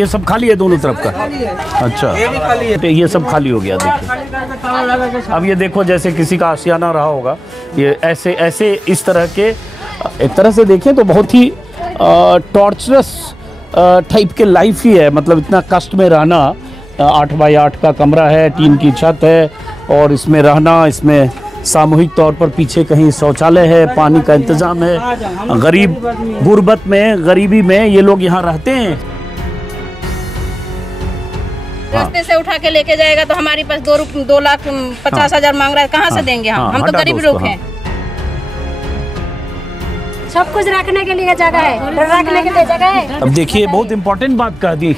ये सब खाली है दोनों तरफ का? अच्छा, ये भी खाली है। तो ये सब खाली हो गया। देखिए अब ये देखो, जैसे किसी का आशियाना रहा होगा, ये ऐसे ऐसे इस तरह के, एक तरह से देखें तो बहुत ही टॉर्चरस टाइप के लाइफ ही है। मतलब इतना कष्ट में रहना। 8 बाई 8 का कमरा है, टीन की छत है, और इसमें रहना, इसमें सामूहिक तौर पर पीछे कहीं शौचालय है, पानी का इंतजाम है। गरीब गुर्बत में, गरीबी में ये लोग यहाँ रहते हैं। रास्ते से उठा के लेके जाएगा तो हमारे पास 2,50,000 मांग रहा है, कहाँ से देंगे हम तो गरीब लोग हैं। सब कुछ रखने के लिए जगह है, रखने के लिए जगह है। अब देखिए, बहुत इंपॉर्टेंट बात कह दी।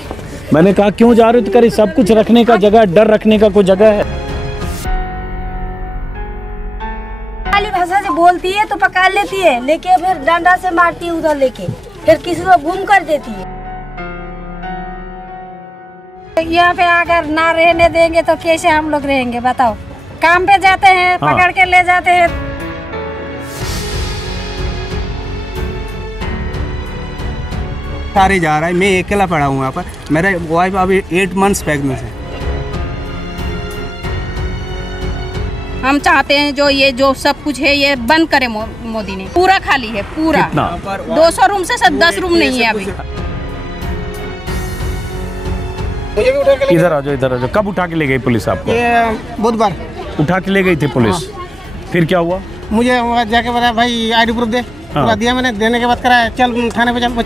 मैंने कहा क्यों जा रहे हो, तो करे सब कुछ रखने का जगह, डर रखने का कोई जगह है? खाली भाषा से बोलती है तो पकड़ लेती है, लेके फिर डंडा से मारती है उधर लेके, फिर किसी को घूम कर देती है। यहाँ पे अगर ना रहने देंगे तो कैसे हम लोग रहेंगे बताओ? काम पे जाते हैं, पकड़ के ले जाते हैं। सारे जा रहा है, मैं अकेला पड़ा हूँ यहाँ पर। मेरा वाइफ अभी 8 मंथ्स प्रेग्नेंट है। हम चाहते हैं जो सब कुछ है ये बंद करे मोदी ने। पूरा खाली है, पूरा 200 रूम से 10 रूम नहीं है अभी। इधर आ जाओ, इधर आ जाओ। कब उठा के ले गई पुलिस आपको? ये बुधवार उठा के ले गई थी पुलिस। फिर क्या हुआ? मुझे जाके बताया भाई आईडी प्रूफ दे। पूरा दिया मैंने, देने के बाद कराया चल थाने पे चल।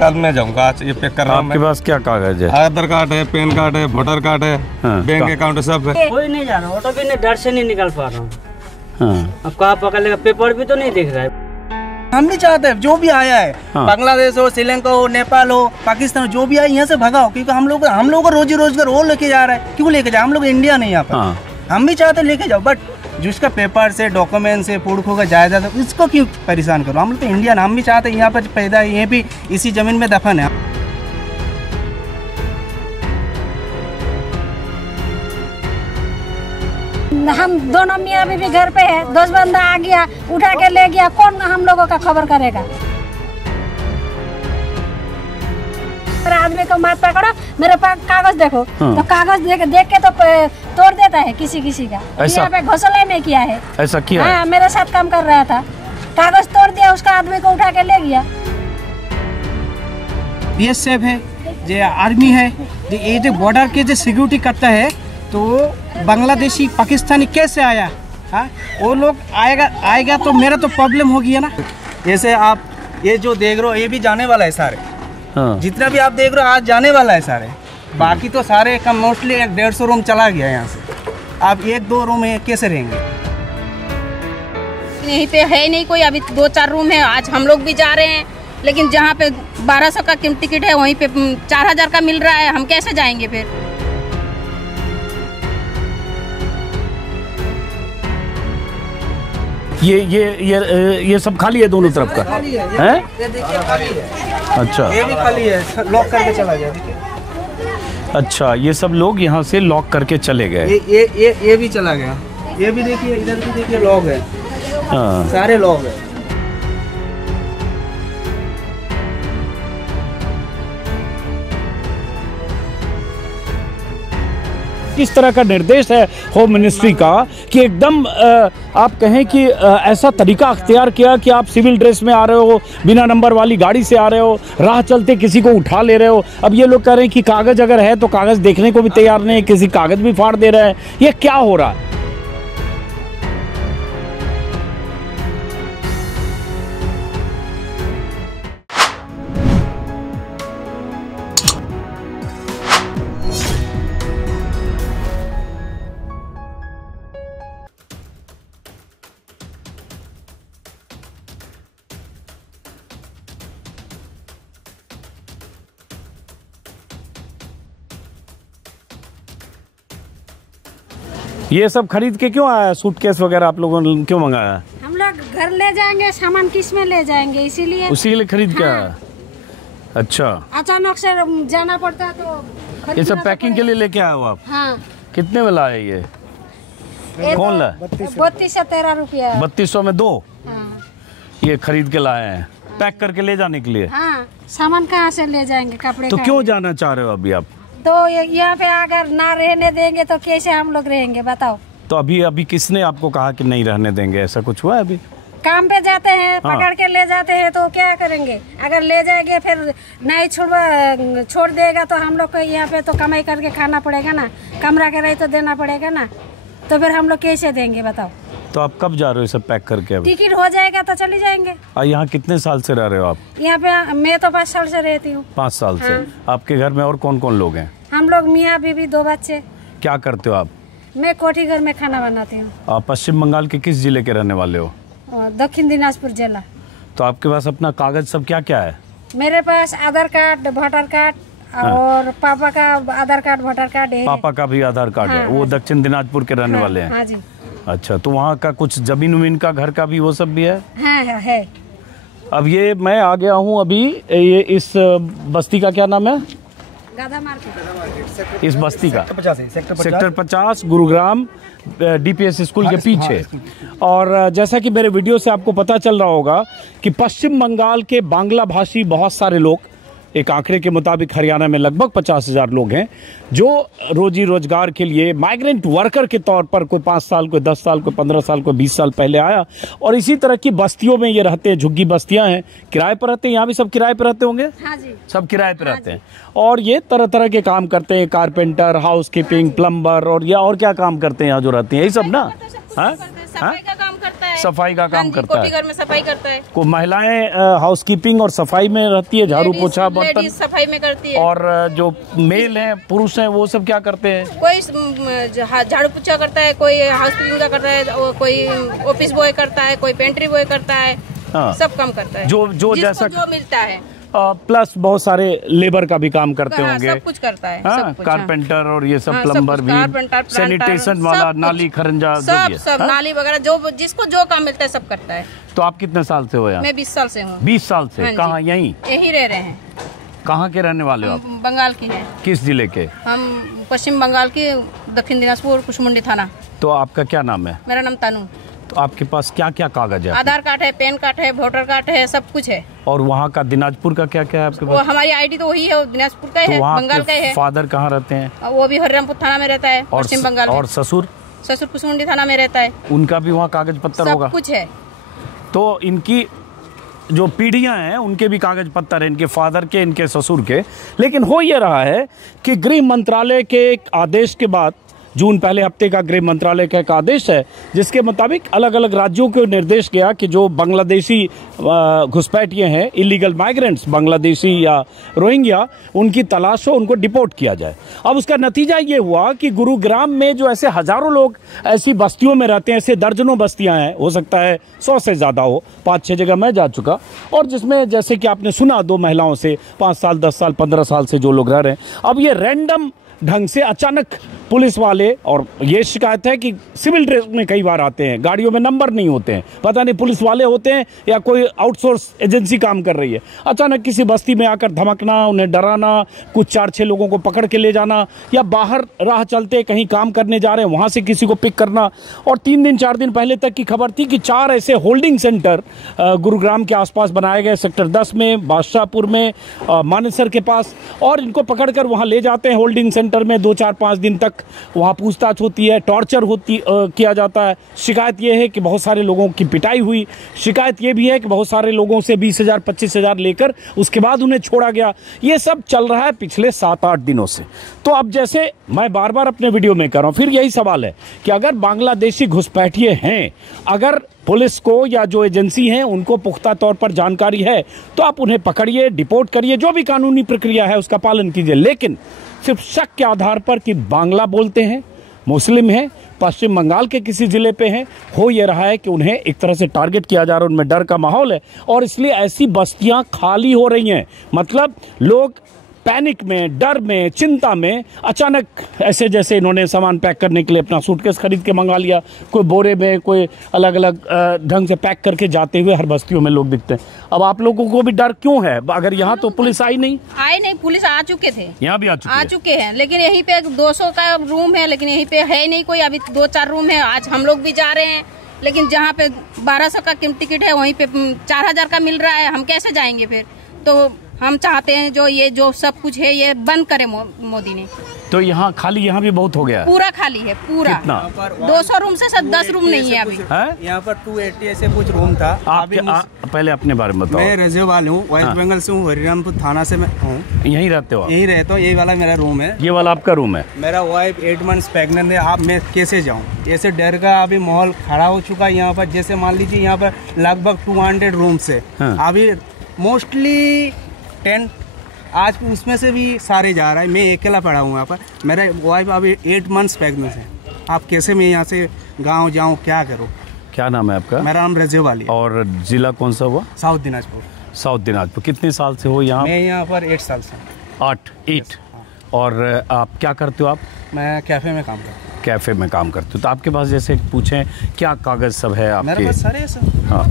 कल मैं जाऊंगा, आज ये पेक कर रहा हूँ। आपके पास क्या कागज है? आधार कार्ड है, पैन कार्ड है, वोटर कार्ड है, बैंक अकाउंट है, सब है। कोई नहीं जा रहा, ऑटो भी नहीं, डर से नहीं निकल पा रहा हूँ। हाँ। अब कहाँ पकड़ लेगा, पेपर भी तो नहीं दिख रहा है। हम भी चाहते हैं जो भी आया है, बांग्लादेश हो, श्रीलंका हो, नेपाल हो, पाकिस्तान हो, जो भी आया यहाँ से भगाओ। क्योंकि हम लोग को रोजी रोजगार वो लेके जा रहा है। क्यों लेके जाए? हम लोग इंडिया नहीं यहाँ पर। हम भी चाहते हैं लेके जाओ, बट जिसका पेपर से, डॉक्यूमेंट से, पुरखों का जायदाद है, इसको क्यों परेशान करो? हम लोग तो इंडियन, हम भी चाहते हैं यहाँ पर पैदा है, यहीं भी इसी जमीन में दफन है। हम दोनों मियाँ बीवी घर पे है, 10 बंदा आ गया, उठा के ले गया, कौन हम लोगों का खबर करेगा? आदमी को मत पकड़ो, मेरे पास कागज देखो। तो कागज देख के तो तोड़ देता है किसी का। यहाँ पे घोसले में किया है, ऐसा किया? हाँ, मेरे साथ काम कर रहा था, कागज तोड़ दिया, उसका आदमी को उठा के ले गया। BSF है, जो आर्मी है, ये जो बॉर्डर के जो सिक्योरिटी करता है, तो बांग्लादेशी पाकिस्तानी कैसे आया? हाँ, वो लोग आएगा तो मेरा तो प्रॉब्लम हो गया ना। जैसे आप ये जो देख रहे हो, ये भी जाने वाला है सारे। जितना भी आप देख रहे हो आज जाने वाला है सारे। बाकी तो सारे कम मोस्टली 150 रूम चला गया यहाँ से। आप 1-2 रूम में कैसे रहेंगे? यहीं पे है नहीं कोई, अभी 2-4 रूम है। आज हम लोग भी जा रहे हैं, लेकिन जहाँ पे 1200 का टिकट है वहीं पे 4000 का मिल रहा है। हम कैसे जाएंगे फिर? ये सब खाली है दोनों तरफ का? है? ये देखिए खाली है। अच्छा, ये भी खाली है, लॉक करके चला गया। देखिए। अच्छा, ये सब लोग यहाँ से लॉक करके चले गए। ये भी चला गया। ये भी देखिए, इधर भी देखिए लॉक है। सारे लॉक है। किस तरह का निर्देश है होम मिनिस्ट्री का कि एकदम आप कहें कि ऐसा तरीका अख्तियार किया कि आप सिविल ड्रेस में आ रहे हो, बिना नंबर वाली गाड़ी से आ रहे हो, राह चलते किसी को उठा ले रहे हो। अब ये लोग कह रहे हैं कि कागज अगर है तो कागज देखने को भी तैयार नहीं, किसी कागज भी फाड़ दे रहे हैं। ये क्या हो रहा है? ये सब खरीद के क्यों आया? सूटकेस वगैरह आप लोगों ने क्यों मंगाया? हम लोग घर ले जाएंगे, सामान किस में ले जाएंगे, इसीलिए उसी के लिए खरीद के आया। अच्छा, अचानक से जाना पड़ता है तो ये सब पैकिंग के लिए लेके आए हो आप? हाँ। कितने में लाए ये? कौन लाए? 3213 रुपया। 3200 में 2? हाँ। ये खरीद के लाए हैं। पैक करके ले जाने के लिए। हाँ, सामान कहाँ से ले जाएंगे कपड़े तो का? क्यों जाना चाह रहे हो अभी आप? तो यहाँ पे अगर ना रहने देंगे तो कैसे हम लोग रहेंगे बताओ? तो अभी किसने आपको कहा कि नहीं रहने देंगे, ऐसा कुछ हुआ है अभी? काम पे जाते हैं, हाँ। पकड़ के ले जाते हैं तो क्या करेंगे? अगर ले जाएंगे फिर नहीं छोड़ देगा तो हम लोग को यहाँ पे तो कमाई करके खाना पड़ेगा ना, कमरा किराया तो देना पड़ेगा ना, तो फिर हम लोग कैसे देंगे बताओ? तो आप कब जा रहे हो सब पैक करके? अभी टिकट हो जाएगा तो चली जाएंगे। यहाँ कितने साल से रह रहे हो आप? यहाँ पे मैं तो 5 साल से रहती हूँ। 5 साल से। आपके घर में और कौन कौन लोग हैं? हम लोग मियाँ बीवी 2 बच्चे। क्या करते हो आप? मैं कोठी घर में खाना बनाती हूँ। आप पश्चिम बंगाल के किस जिले के रहने वाले हो? दक्षिण दिनाजपुर जिला। तो आपके पास अपना कागज सब क्या क्या है? मेरे पास आधार कार्ड, वोटर कार्ड और पापा का आधार कार्ड, वोटर कार्ड है। पापा का भी आधार कार्ड है। वो दक्षिण दिनाजपुर के रहने वाले हैं? हाँ जी। अच्छा, तो वहाँ का कुछ जमीन उमीन का, घर का भी वो सब भी है? हाँ है। अब ये मैं आ गया हूँ अभी, ये इस बस्ती का क्या नाम है? गाधा मार्केट। इस बस्ती का सेक्टर 50 गुरुग्राम DPS स्कूल के पीछे। और जैसा कि मेरे वीडियो से आपको पता चल रहा होगा कि पश्चिम बंगाल के बांग्ला भाषी बहुत सारे लोग, एक आंकड़े के मुताबिक हरियाणा में लगभग 50,000 लोग हैं जो रोजी रोजगार के लिए माइग्रेंट वर्कर के तौर पर, कोई 5 साल, कोई 10 साल, कोई 15 साल, कोई 20 साल पहले आया और इसी तरह की बस्तियों में ये रहते हैं। झुग्गी बस्तियां हैं, किराए पर रहते हैं। यहाँ भी सब किराए पर रहते होंगे? हाँ जी, सब किराए पर रहते हैं। और ये तरह तरह के काम करते हैं, कारपेंटर, हाउसकीपिंग, प्लम्बर और या और क्या काम करते हैं यहाँ जो रहते हैं, यही सब ना? सफाई का काम करता है। सफाई का काम करता है। घर में सफाई करता है। को महिलाएं हाउसकीपिंग और सफाई में रहती है, झाड़ू पोछा बर्तन सफाई में करती है। और जो मेल हैं, पुरुष हैं, वो सब क्या करते हैं? कोई झाड़ू पोछा करता है, कोई हाउसकीपिंग का करता है, कोई ऑफिस बॉय करता है, कोई पेंट्री बॉय करता है। हाँ। सब काम करता है जो जैसा जो मिलता है। प्लस बहुत सारे लेबर का भी काम करते होंगे। सब कुछ करता है। हाँ, सब कुछ, कारपेंटर और ये सब, हाँ, प्लम्बर भी, कारपेंटर, सैनिटेशन वाला, नाली खरंजा, सब नाली वगैरह जो जिसको जो काम मिलता है सब करता है। तो आप कितने साल से हो यहाँ? मैं 20 साल से हूँ। 20 साल से? कहाँ? यहीं रह रहे हैं। कहाँ के रहने वाले हो आप? बंगाल की है। किस जिले के? हम पश्चिम बंगाल के दक्षिण दिनाजपुर कुशमुंडी थाना। तो आपका क्या नाम है? मेरा नाम तानू। तो आपके पास क्या क्या कागज है? आधार कार्ड है, पैन कार्ड है, वोटर कार्ड है, सब कुछ है। और वहाँ का दिनाजपुर का क्या क्या है आपके पास? हमारी ID तो वही है, दिनाजपुर का है, बंगाल का है। फादर कहाँ रहते हैं? वो भी हरिरामपुर थाना में रहता है, पश्चिम बंगाल। और ससुर? ससुर कुशमुंडी थाना में रहता है। उनका भी वहाँ कागज पत्तर होगा? सब कुछ है। तो इनकी जो पीढ़ियां हैं उनके भी कागज पत्तर है, इनके फादर के, इनके ससुर के। लेकिन हो ये रहा है कि गृह मंत्रालय के एक आदेश के बाद, जून पहले हफ्ते का गृह मंत्रालय का एक आदेश है जिसके मुताबिक अलग अलग राज्यों को निर्देश गया कि जो बांग्लादेशी घुसपैठिए हैं, इलीगल माइग्रेंट्स, बांग्लादेशी या रोहिंग्या, उनकी तलाश हो, उनको डिपोर्ट किया जाए। अब उसका नतीजा ये हुआ कि गुरुग्राम में जो ऐसे हजारों लोग ऐसी बस्तियों में रहते हैं, ऐसे दर्जनों बस्तियां हैं, हो सकता है 100 से ज़्यादा हो, 5-6 जगह मैं जा चुका, और जिसमें जैसे कि आपने सुना 2 महिलाओं से 5 साल, 10 साल, 15 साल से जो लोग रह रहे हैं। अब ये रैंडम ढंग से अचानक पुलिस वाले, और ये शिकायत है कि सिविल ड्रेस में कई बार आते हैं, गाड़ियों में नंबर नहीं होते हैं, पता नहीं पुलिस वाले होते हैं या कोई आउटसोर्स एजेंसी काम कर रही है, अचानक किसी बस्ती में आकर धमकना, उन्हें डराना, कुछ 4-6 लोगों को पकड़ के ले जाना, या बाहर राह चलते कहीं काम करने जा रहे हैं वहाँ से किसी को पिक करना। और 3 दिन 4 दिन पहले तक की खबर थी कि 4 ऐसे होल्डिंग सेंटर गुरुग्राम के आसपास बनाए गए, सेक्टर 10 में, बादशाहपुर में, मानेसर के पास, और इनको पकड़ कर वहाँ ले जाते हैं होल्डिंग सेंटर में। 2-4-5 दिन तक वहाँ पूछताछ होती है, टॉर्चर किया जाता है। शिकायत ये है कि बहुत सारे लोगों की पिटाई हुई। शिकायत ये भी है कि बहुत सारे लोगों से 20,000 25,000 लेकर उसके बाद उन्हें छोड़ा गया। ये सब चल रहा है पिछले 7-8 दिनों से। तो अब जैसे मैं बार बार अपने वीडियो में कर रहा हूँ, फिर यही सवाल है कि अगर बांग्लादेशी घुसपैठिए हैं, अगर पुलिस को या जो एजेंसी हैं उनको पुख्ता तौर पर जानकारी है, तो आप उन्हें पकड़िए, डिपोर्ट करिए, जो भी कानूनी प्रक्रिया है उसका पालन कीजिए। लेकिन सिर्फ शक के आधार पर कि बांग्ला बोलते हैं, मुस्लिम हैं, पश्चिम बंगाल के किसी ज़िले पे हैं, हो ये रहा है कि उन्हें एक तरह से टारगेट किया जा रहा है, उनमें डर का माहौल है, और इसलिए ऐसी बस्तियां खाली हो रही हैं। मतलब लोग पैनिक में, डर में, चिंता में अचानक ऐसे, जैसे इन्होंने सामान पैक करने के लिए अपना सूटकेस खरीद के मंगा लिया, कोई बोरे में, कोई अलग अलग ढंग से पैक करके जाते हुए हर बस्तियों में लोग दिखते हैं। अब आप लोगों को भी डर क्यों है? अगर यहाँ तो पुलिस आई नहीं, पुलिस आ चुके थे, यहाँ भी आ चुके हैं, लेकिन यहीं पे 200 का रूम है, लेकिन यहीं पे है नहीं कोई। अभी 2-4 रूम है। आज हम लोग भी जा रहे हैं, लेकिन जहाँ पे 1200 का टिकट है वहीं पे 4000 का मिल रहा है, हम कैसे जाएंगे फिर? तो हम चाहते हैं जो सब कुछ है ये बंद करे मोदी ने। तो यहाँ खाली यहाँ भी बहुत हो गया है, पूरा खाली है पूरा। कितना? 200 रूम से 10 रूम नहीं है अभी। यहाँ पर 280 ऐसे कुछ रूम था। पहले अपने बारे में बताओ। मैं रजेवाल हूँ, वेस्ट बंगाल से हूँ, हरिरामपुर थाना से मैं हूँ। यहीं रहते हो? यहीं रहता हूँ, यही वाला मेरा रूम है। ये वाला आपका रूम है? मेरा वाइफ 8 मंथ्स प्रेग्नेंट है। आप मैं कैसे जाऊँ? ऐसे डर का अभी माहौल खड़ा हो चुका है यहाँ पर। जैसे मान लीजिए यहाँ पर लगभग 200 रूम्स है। अभी मोस्टली 10 आज उसमें से भी सारे जा रहा है। मैं अकेला पड़ा हूँ यहाँ पर। मेरा वाइफ अभी 8 मंथ्स प्रेग्नेंट है। आप कैसे मैं यहाँ से गांव जाऊँ, क्या करूँ? क्या नाम है आपका? मेरा नाम रजेवाली। और जिला कौन सा हुआ? साउथ दिनाजपुर। साउथ दिनाजपुर। कितने साल से हो यहाँ? मैं यहाँ पर 8 साल से। 8। और आप क्या करते हो आप? मैं कैफ़े में काम करता हूँ। कैफ़े में काम करते हो। तो आपके पास जैसे पूछें क्या कागज़ सब है आपके? मेरे पास सारे सब। हाँ,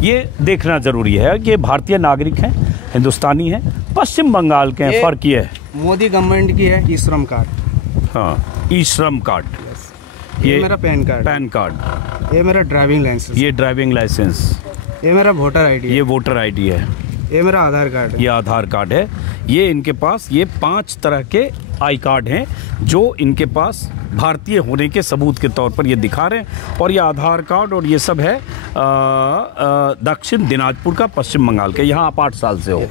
ये देखना ज़रूरी है कि ये भारतीय नागरिक हैं, हिंदुस्तानी हैं, पश्चिम बंगाल के हैं। फ़र्क ये है मोदी गवर्नमेंट की है ई श्रम कार्ड। हाँ, ई श्रम कार्ड। ये मेरा पैन कार्ड। ये मेरा ड्राइविंग लाइसेंस। ये ड्राइविंग लाइसेंस। ये मेरा वोटर आईडी। ये वोटर आईडी है। ये मेरा आधार कार्ड है। ये आधार कार्ड है। ये इनके पास ये 5 तरह के आई कार्ड हैं जो इनके पास भारतीय होने के सबूत के तौर पर ये दिखा रहे हैं। और ये आधार कार्ड और ये सब है दक्षिण दिनाजपुर का, पश्चिम बंगाल के। यहाँ आप 8 साल से हो,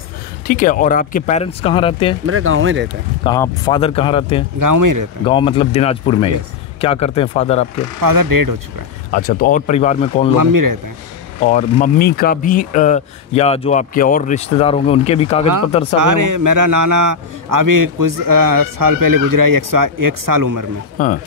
ठीक है। और आपके पेरेंट्स कहाँ रहते हैं? मेरे गांव में रहते हैं। कहाँ? फादर कहाँ रहते हैं? गांव में ही रहते हैं। गांव मतलब दिनाजपुर में? क्या करते हैं फादर आपके? फादर डेड हो चुका है। अच्छा, तो और परिवार में कौन लोग? मम्मी रहते हैं। और मम्मी का भी या जो आपके और रिश्तेदार होंगे उनके भी कागज पत्र सब हैं? मेरा नाना अभी कुछ साल पहले गुजरा है, 1 साल उम्र में। हाँ,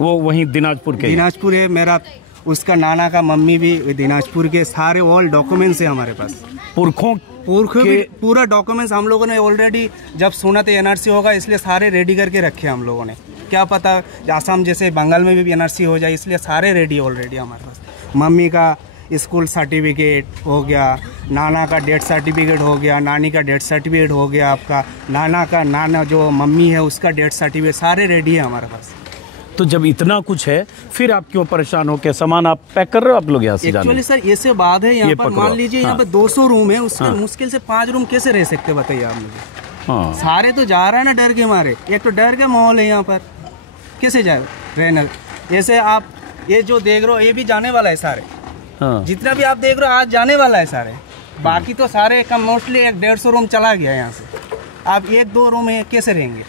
वो वहीं दिनाजपुर के? दिनाजपुर है। मेरा उसका नाना का मम्मी भी दिनाजपुर के। सारे ऑल डॉक्यूमेंट्स है हमारे पास। पुरख भी पूरा डॉक्यूमेंट्स हम लोगों ने ऑलरेडी जब सुना था एनआरसी होगा इसलिए सारे रेडी करके रखे हम लोगों ने। क्या पता आसाम जैसे बंगाल में भी एनआरसी हो जाए, इसलिए सारे रेडी ऑलरेडी हमारे पास। मम्मी का स्कूल सर्टिफिकेट हो गया, नाना का डेथ सर्टिफिकेट हो गया, नानी का डेथ सर्टिफिकेट हो गया, आपका नाना जो मम्मी है उसका डेथ सर्टिफिकेट, सारे रेडी है हमारे पास। तो जब इतना कुछ है फिर आप क्यों परेशान हो? क्या सामान आप पैक कर रहे हो आप लोग यहाँ से? एक्चुअली सर ऐसे बात है यहाँ पर, मान लीजिए यहाँ पर 200 रूम है, उसके मुश्किल से 5 रूम कैसे रह सकते बताइए आप मुझे? हाँ। सारे तो जा रहे हैं ना डर के मारे। एक तो डर का माहौल है यहाँ पर, कैसे जाए रहना? ऐसे आप ये जो देख रहे हो ये भी जाने वाला है सारे। हाँ। जितना भी आप देख रहे हो आज जाने वाला है सारे। बाकी तो सारे कम मोस्टली 150 रूम चला गया यहाँ से। आप 1-2 रूम में कैसे रहेंगे?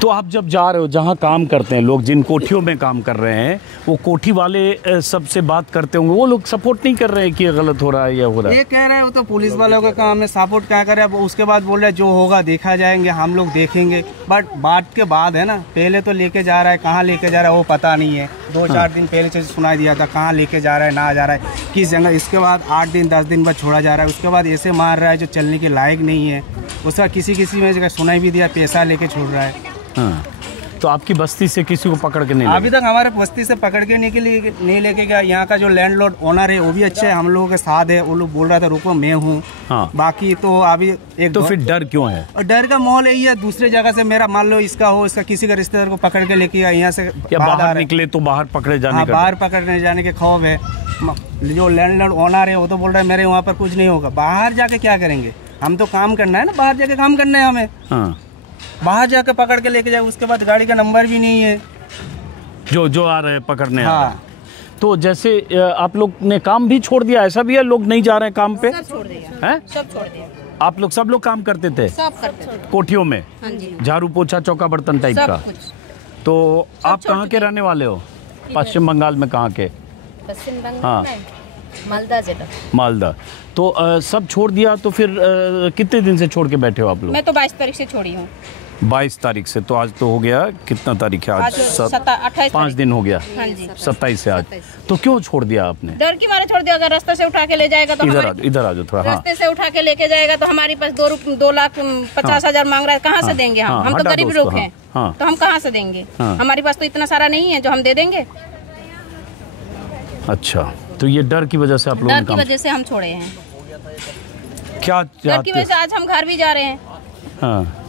तो आप जब जा रहे हो जहाँ काम करते हैं लोग, जिन कोठियों में काम कर रहे हैं, वो कोठी वाले सबसे बात करते होंगे, वो लोग सपोर्ट नहीं कर रहे हैं कि ये गलत हो रहा है या हो रहा है? ये कह रहे हो तो पुलिस वालों का काम है, सपोर्ट क्या करे। उसके बाद बोल रहे जो होगा देखा जाएंगे, हम लोग देखेंगे। बट बात के बाद है ना, पहले तो लेके जा रहा है, कहाँ लेके जा रहा है वो पता नहीं है। 2-4 दिन पहले से सुनाई दिया था कहाँ लेके जा रहा है, ना जा रहा है, किस जगह। इसके बाद 8 दिन 10 दिन बाद छोड़ा जा रहा है। उसके बाद ऐसे मार रहा है जो चलने के लायक नहीं है। उसका किसी में जगह सुनाई भी दिया, पैसा लेके छोड़ रहा है। हाँ। तो आपकी बस्ती से किसी को पकड़ के नहीं? अभी तक हमारे बस्ती से पकड़ के नहीं लेके गया। यहाँ का जो लैंडलॉर्ड ओनर है वो भी अच्छा है, हम लोगों के साथ है। वो लोग बोल रहा था रुको मैं हूँ। हाँ। बाकी तो अभी एक तो फिर डर क्यों है? और डर का माहौल यही है, दूसरे जगह से मेरा मान लो इसका हो, इसका किसी का रिश्तेदार को पकड़ के लेके गया, यहाँ से बाहर निकले तो बाहर पकड़े जाने का? बाहर पकड़ने जाने के खौफ है। जो लैंडलॉर्ड ओनर है वो तो बोल रहा है मेरे वहाँ पर कुछ नहीं होगा। बाहर जाके क्या करेंगे? हम तो काम करना है ना, बाहर जाके काम करना है हमें। हाँ। बाहर जाके पकड़ के लेके जाए, उसके बाद गाड़ी का नंबर भी नहीं है जो आ रहे हैं पकड़ने। हाँ। तो जैसे आप लोग ने काम भी छोड़ दिया, ऐसा भी है? लोग नहीं जा रहे हैं काम पे? सब छोड़ दिया हैं? सब छोड़ दिया। आप लोग सब लोग काम करते थे? सब करते थे कोठियों में? हाँ जी। झाड़ू पोछा चौका बर्तन टाइप का? तो आप कहाँ के रहने वाले हो? पश्चिम बंगाल में कहाँ के? पश्चिम बंगाल हाँ। में मालदा जिला। मालदा। तो सब छोड़ दिया तो फिर कितने दिन से छोड़ के बैठे हो आप लोग? मैं तो 22 तारीख से छोड़ी हूँ। 22 तारीख से। तो आज तो हो गया, कितना तारीख है आज? 28 5 दिन हो गया। हाँ जी। 27 से आज। तो क्यों छोड़ दिया आपने? डर की मारे छोड़ दिया। अगर रास्ते से उठा के ले जाएगा तो इधर आ जाओ थोड़ा। हाँ। रास्ते से उठा के लेके जाएगा तो हमारे पास 2,50,000 मांग रहा है, कहाँ से देंगे हम? हम तो गरीब लोग हैं, तो हम कहाँ से देंगे? हमारे पास तो इतना सारा नहीं है जो हम दे देंगे। अच्छा, तो ये डर की वजह से आप लोग? डर की वजह से हम छोड़े हैं। क्या डर की वजह से आज हम घर भी जा रहे हैं। हाँ।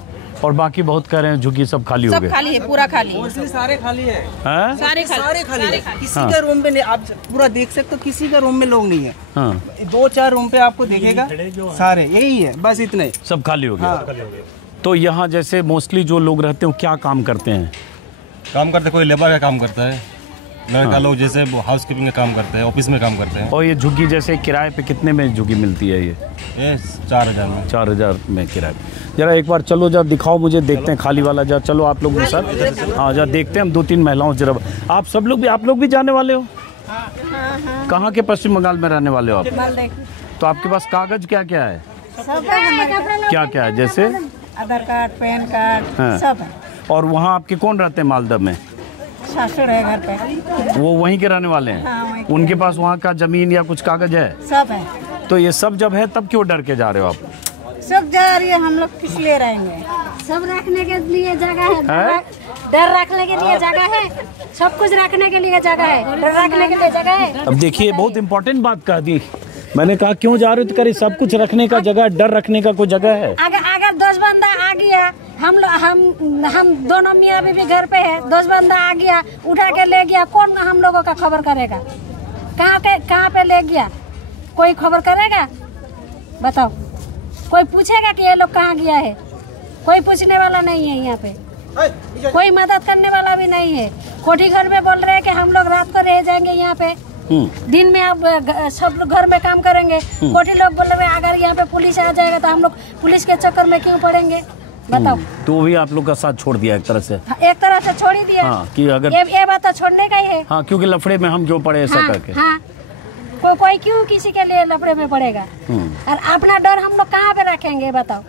और बाकी बहुत कह रहे हैं झुग्गी सब खाली हो सब गए। खाली है, पूरा खाली है। मोस्टली सारे खाली है, हैं? सारे सारे खाली है। किसी हाँ। का रूम में नहीं, आप पूरा देख सकते हो, किसी का रूम में लोग नहीं है। हाँ, 2-4 रूम पे आपको दिखेगा, सारे यही है, बस इतने। सब खाली हो गए। हाँ। तो यहाँ जैसे मोस्टली जो लोग रहते हैं वो क्या काम करते हैं? काम करते, कोई लेबर का काम करता है, लड़का लोग जैसे हाउस कीपिंग का काम करते हैं, ऑफिस में काम करते हैं। और ये झुग्गी जैसे किराए पे कितने में झुग्गी मिलती है? ये 4000 में। 4000 में किराए। जरा एक बार चलो, जरा दिखाओ मुझे, देखते हैं खाली वाला। जरा चलो आप लोग के साथ। हाँ, जरा देखते हैं हम 2-3 महिलाओं। जरा आप सब लोग भी, आप लोग भी जाने वाले हो? कहाँ के पश्चिम बंगाल में रहने वाले हो आप? तो आपके पास कागज क्या क्या है? क्या क्या है? जैसे आधार कार्ड, पैन कार्ड, हाँ। सब है। और वहाँ आपके कौन रहते हैं मालदह में? ससुर है घर पे। वो वहीं के रहने वाले हैं? हाँ, वहीं के। उनके पास वहाँ का जमीन या कुछ कागज है? सब है। तो ये सब जब है तब क्यों डर के जा रहे हो आप? सब जा रही है, हम लोग किस लिए रहेंगे? सब रखने के लिए जगह है, डर रखने के लिए जगह है, सब कुछ रखने के लिए जगह है, डर रखने के लिए जगह है। अब देखिए, बहुत इंपॉर्टेंट बात कह दी। मैंने कहा क्यों जा रहे हो, तो करे सब कुछ रखने का जगह, डर रखने का कोई जगह है? अगर 10 बंदा आ गया, हम दोनों मियाँ बीवी घर पे है, 10 बंदा आ गया, उठा के ले गया, कौन हम लोगों का खबर करेगा? कहाँ पे ले गया, कोई खबर करेगा? बताओ, कोई पूछेगा कि ये लोग कहाँ गया है? कोई पूछने वाला नहीं है यहाँ पे, कोई मदद करने वाला भी नहीं है। कोठी घर में बोल रहे हैं कि हम लोग रात को रह जाएंगे यहाँ पे, दिन में अब सब लोग घर में काम करेंगे। कोठी लोग बोल रहे हैं अगर यहाँ पे पुलिस आ जाएगा तो हम लोग पुलिस के चक्कर में क्यों पड़ेंगे? बताओ। तो भी आप लोग का साथ छोड़ दिया एक तरह से? एक तरह से छोड़ ही दिया। हाँ, कि अगर ये बात तो छोड़ने का ही है। हाँ, क्योंकि लफड़े में हम क्यों पड़े ऐसा हाँ, करके। हाँ। कोई क्यों किसी के लिए लफड़े में पड़ेगा? और अपना डर हम लोग कहाँ पे रखेंगे बताओ?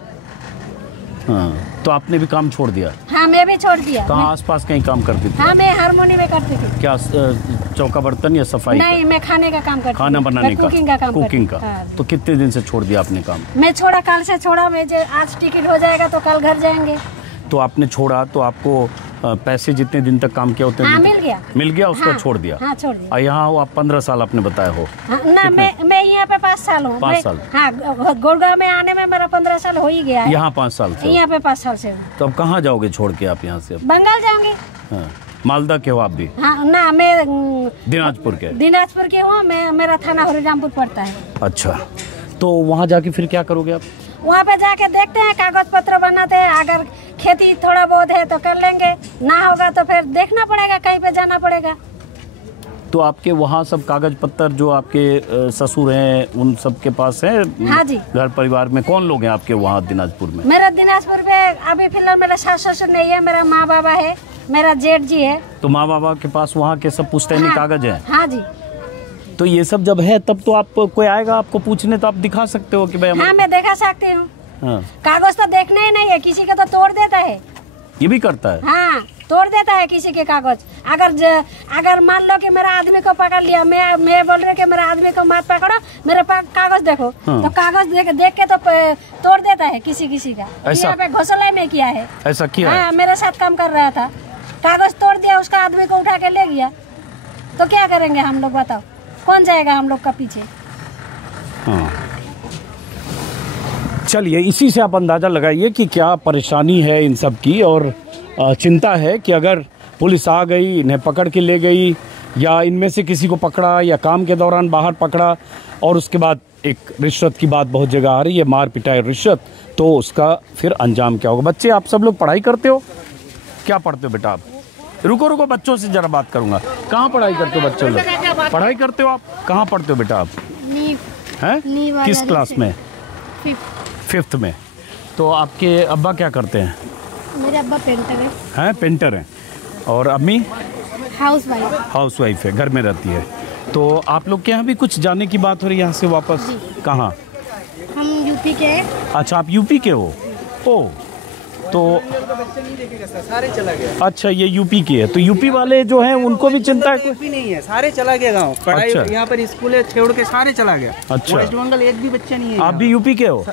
हाँ, तो आपने भी काम छोड़ दिया? हाँ, मैं भी छोड़ दिया। कहाँ आसपास कहीं काम करती थी? हाँ, मैं हारमोनी में करती थी। क्या चौका बर्तन या सफाई? नहीं, मैं खाने का काम करती थी। खाना बनाने का, कुकिंग का काम कुकिंग करती का। थी। हाँ। तो कितने दिन से छोड़ दिया आपने काम? मैं छोड़ा, कल से छोड़ा। मैं आज टिकट हो जाएगा तो कल घर जाएंगे। तो आपने छोड़ा तो आपको पैसे जितने दिन तक काम किया उतने हाँ, दिन मिल तक गया। मिल गया, उसका हाँ, छोड़ दिया? हाँ, छोड़ दिया। और यहाँ आप 15 साल आपने बताया हो? हाँ, ना, मैं यहाँ पे 5 साल हूँ। 5 साल? हाँ, गुड़गांव में आने में मेरा 15 साल हो ही गया है। यहाँ 5 साल से? यहाँ पे 5 साल से हूँ। तो अब कहाँ जाओगे छोड़ के आप यहाँ से? बंगाल जाऊंगी। हाँ, मालदा के हो आप भी? हाँ, ना, मैं दिनाजपुर के? दिनाजपुर के हूँ। मेरा थाना हरिरामपुर पड़ता है। अच्छा, तो वहाँ जाके फिर क्या करोगे आप? वहाँ पे जाके देखते हैं, कागज पत्र बनाते हैं। अगर खेती थोड़ा बहुत है तो कर लेंगे, ना होगा तो फिर देखना पड़ेगा, कहीं पे जाना पड़ेगा। तो आपके वहाँ सब कागज पत्र जो आपके ससुर हैं उन सब के पास है? हाँ जी। घर परिवार में कौन लोग हैं आपके वहाँ दिनाजपुर में? मेरा दिनाजपुर में अभी फिलहाल मेरा सास ससुर नहीं है, मेरा माँ बाबा है, मेरा जेठ जी है। तो माँ बाबा के पास वहाँ के सब पुश्तैनी हाँ, कागज है? हाँ जी। तो ये सब जब है तब तो आप, कोई आएगा आपको पूछने तो आप दिखा सकते हो कि भाई हाँ, मैं देखा सकती हूँ। हाँ, कागज तो देखना ही नहीं है, किसी का तो तोड़ देता है। ये भी करता है? हाँ, तोड़ देता है किसी के कागज। अगर मान लो कि मेरा आदमी को पकड़ लिया, मैं बोल रही कि मेरा आदमी को मत पकड़ो, मेरे पास कागज देखो। हाँ। तो कागज देख के तो तोड़ देता है किसी का। ऐसा? यहाँ पे घोसला में किया है। ऐसा किया है? हाँ, मेरे साथ काम कर रहा था, कागज तोड़ दिया, उसका आदमी को उठा के ले गया। तो क्या करेंगे हम लोग बताओ? कौन जाएगा हम लोग का पीछे? हाँ, चलिए, इसी से आप अंदाज़ा लगाइए कि क्या परेशानी है इन सब की। और चिंता है कि अगर पुलिस आ गई, इन्हें पकड़ के ले गई, या इनमें से किसी को पकड़ा या काम के दौरान बाहर पकड़ा, और उसके बाद एक रिश्वत की बात बहुत जगह आ रही है, मार पिटाई रिश्वत, तो उसका फिर अंजाम क्या होगा? बच्चे, आप सब लोग पढ़ाई करते हो? क्या पढ़ते हो बेटा आप? रुको, बच्चों से ज़रा बात करूँगा। कहाँ पढ़ाई करते हो बच्चों लोग? पढ़ाई करते हो आप? कहाँ पढ़ते हो बेटा आप? हैं? किस क्लास में? 5th में। तो आपके अब्बा क्या करते हैं? मेरे अब्बा पेंटर है। हैं, पेंटर हैं। और अम्मी? हाउस वाइफ है, घर में रहती है। तो आप लोग के यहाँ भी कुछ जाने की बात हो रही है यहाँ से वापस? कहाँ? हम यूपी के हैं। अच्छा, आप यूपी के हो? ओ, तो सारे चला गया। अच्छा, ये यूपी की है। तो यूपी वाले जो हैं उनको भी चिंता है? एक भी नहीं है, सारे चला गया गाँव। पढ़ाई अच्छा। यहाँ पर स्कूल है, छोड़ के सारे चला गया। अच्छा। वेस्ट बंगाल एक भी बच्चा नहीं है। आप भी यूपी के हो?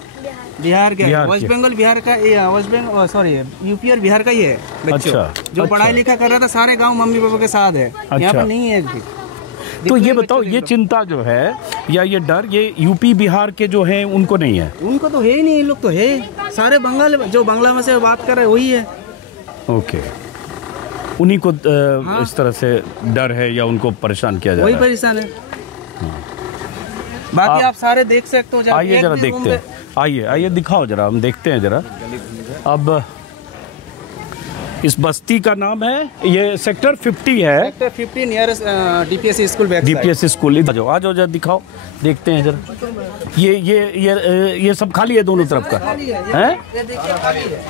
बिहार के। बिहार वेस्ट के। बंगाल बिहार का, वेस्ट बंगाल सॉरी यूपी और बिहार का ही है बच्चों। अच्छा, जो अच्छा। पढ़ाई लिखा कर रहा था सारे गांव मम्मी पापा के साथ है। यहाँ पर नहीं है एक भी। तो ये बताओ, ये चिंता जो है या ये डर, ये यूपी बिहार के जो हैं उनको नहीं है? उनको तो है ही नहीं, इन लोग तो है सारे बंगाल, जो बांग्ला में से बात कर रहे हैं वही है। ओके, उन्हीं को इस तरह से डर है या उनको परेशान किया जा रहा है? वही परेशान है। बाकी आप सारे देख सकते हो। आइए जरा देखते हैं, आइए दिखाओ जरा, हम देखते हैं जरा। अब इस बस्ती का नाम है, ये सेक्टर 50 है। Sector 50 nearest DPSC school back side. DPSC school, आ जाओ जरा दिखाओ, देखते हैं जरा। ये सब खाली है दोनों तरफ का है? ये देखिए खाली है।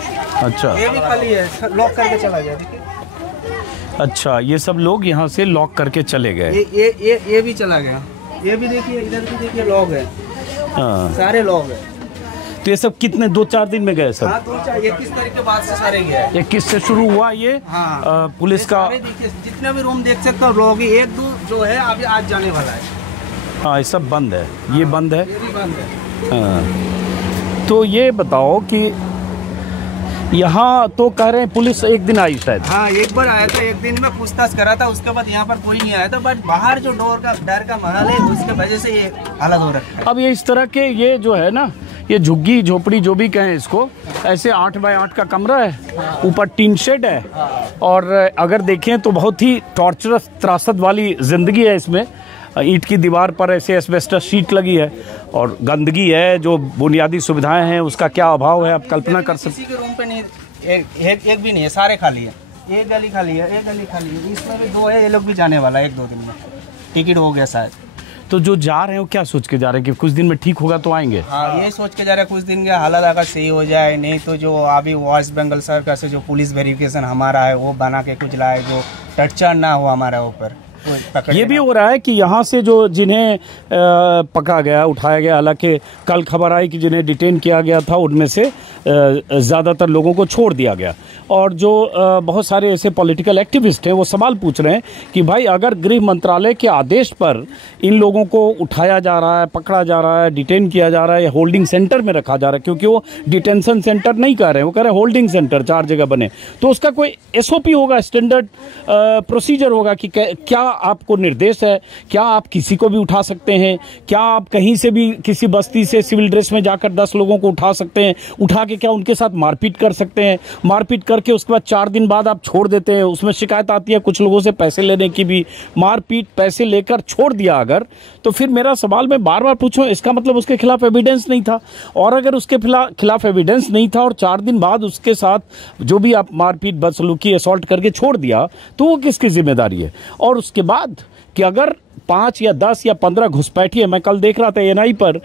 अच्छा, ये भी खाली है, लॉक करके चला गया। देखिए, अच्छा, ये सब लोग यहाँ से लॉक करके चले गए। ये भी चला गया। ये भी देखिए, इधर भी देखिए लॉक है। हाँ, सारे लॉक है। तो ये सब कितने 2-4 दिन में गए सब? हाँ, 21 तारीख के बाद से सारे गए। 21 से शुरू हुआ ये। हाँ, पुलिस का देखिए, जितने भी रूम देख सकते हो लोग, 1-2 जो है अभी आज जाने वाला है। हाँ, ये सब बंद है, ये बंद है। ये भी बंद है। हाँ, तो ये बताओ कि यहाँ तो कह रहे हैं पुलिस एक दिन आई शायद। हाँ, एक बार आया था, एक दिन में पूछताछ करा था, उसके बाद यहाँ पर कोई नहीं आया था। बट बाहर जो डर का माहौल है, उसके वजह से ये हालत हो रखा है। अब ये इस तरह के, ये जो है ना, ये झुग्गी झोपड़ी जो भी कहें इसको, ऐसे 8 बाय 8 का कमरा है, ऊपर टीन शेड है, और अगर देखें तो बहुत ही टॉर्चरस त्रासद वाली जिंदगी है इसमें। ईंट की दीवार पर ऐसे एस्बेस्टस शीट लगी है, और गंदगी है, जो बुनियादी सुविधाएं हैं उसका क्या अभाव है, आप कल्पना कर सकते। किसी के रूम पे नहीं, एक भी नहीं है, सारे खाली है। एक गली खाली है, एक गली खाली है, इसमें भी 2 है, ये लोग भी जाने वाला है 1-2 दिन में, टिकट हो गया शायद। तो जो जा रहे हैं वो क्या सोच के जा रहे हैं कि कुछ दिन में ठीक होगा तो आएंगे? हाँ, ये सोच के जा रहे हैं कुछ दिन के हालात अगर सही हो जाए, नहीं तो जो अभी वेस्ट बंगाल सरकार से जो पुलिस वेरिफिकेशन हमारा है वो बना के कुछ लाए, जो टर्चर ना हो हमारे ऊपर। ये भी हो रहा है कि यहाँ से जो जिन्हें पकड़ा गया, उठाया गया, हालांकि कल खबर आई कि जिन्हें डिटेन किया गया था उनमें से ज़्यादातर लोगों को छोड़ दिया गया, और जो बहुत सारे ऐसे पॉलिटिकल एक्टिविस्ट हैं वो सवाल पूछ रहे हैं कि भाई अगर गृह मंत्रालय के आदेश पर इन लोगों को उठाया जा रहा है, पकड़ा जा रहा है, डिटेन किया जा रहा है, होल्डिंग सेंटर में रखा जा रहा है, क्योंकि वो डिटेंशन सेंटर नहीं कह रहे हैं, वो कह रहे हैं होल्डिंग सेंटर 4 जगह बने, तो उसका कोई SOP होगा, स्टैंडर्ड प्रोसीजर होगा कि क्या आपको निर्देश है, क्या आप किसी को भी उठा सकते हैं, क्या आप कहीं से भी किसी बस्ती से सिविल ड्रेस में जाकर 10 लोगों को उठा सकते हैं, उठा के क्या उनके साथ मारपीट कर सकते हैं, मारपीट करके उसके बाद 4 दिन बाद आप छोड़ देते हैं। उसमें शिकायत आती है कुछ लोगों से पैसे लेने की भी, मारपीट पैसे लेकर छोड़ दिया अगर, तो फिर मेरा सवाल मैं बार बार पूछूं, इसका मतलब उसके खिलाफ एविडेंस नहीं था, और अगर उसके खिलाफ एविडेंस नहीं था और 4 दिन बाद उसके साथ जो भी आप मारपीट, बदसलूकी, असॉल्ट करके छोड़ दिया, तो वो किसकी जिम्मेदारी है? और उसके बाद कि अगर 5 या 10 या 15 घुसपैठिए, मैं कल देख रहा था NI पर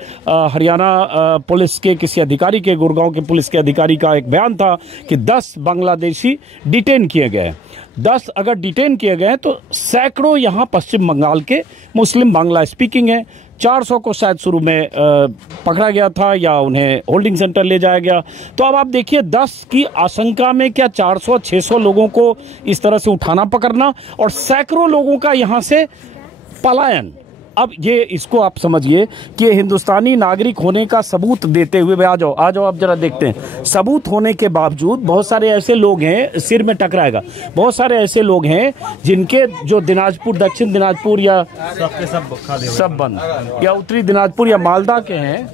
हरियाणा पुलिस के किसी अधिकारी के, गुड़गांव के पुलिस के अधिकारी का एक बयान था कि 10 बांग्लादेशी डिटेन किए गए। 10 अगर डिटेन किए गए तो सैकड़ों यहाँ पश्चिम बंगाल के मुस्लिम बांग्ला स्पीकिंग हैं। 400 को शायद शुरू में पकड़ा गया था या उन्हें होल्डिंग सेंटर ले जाया गया। तो अब आप देखिए 10 की आशंका में क्या 400-600 लोगों को इस तरह से उठाना पकड़ना और सैकड़ों लोगों का यहाँ से पलायन। अब ये इसको आप समझिए कि हिंदुस्तानी नागरिक होने का सबूत देते हुए, आ जाओ आप जरा देखते हैं, सबूत होने के बावजूद बहुत सारे ऐसे लोग हैं, सिर में टकराएगा, बहुत सारे ऐसे लोग हैं जिनके जो दिनाजपुर, दक्षिण दिनाजपुर या सब बंद या उत्तरी दिनाजपुर या मालदा के हैं,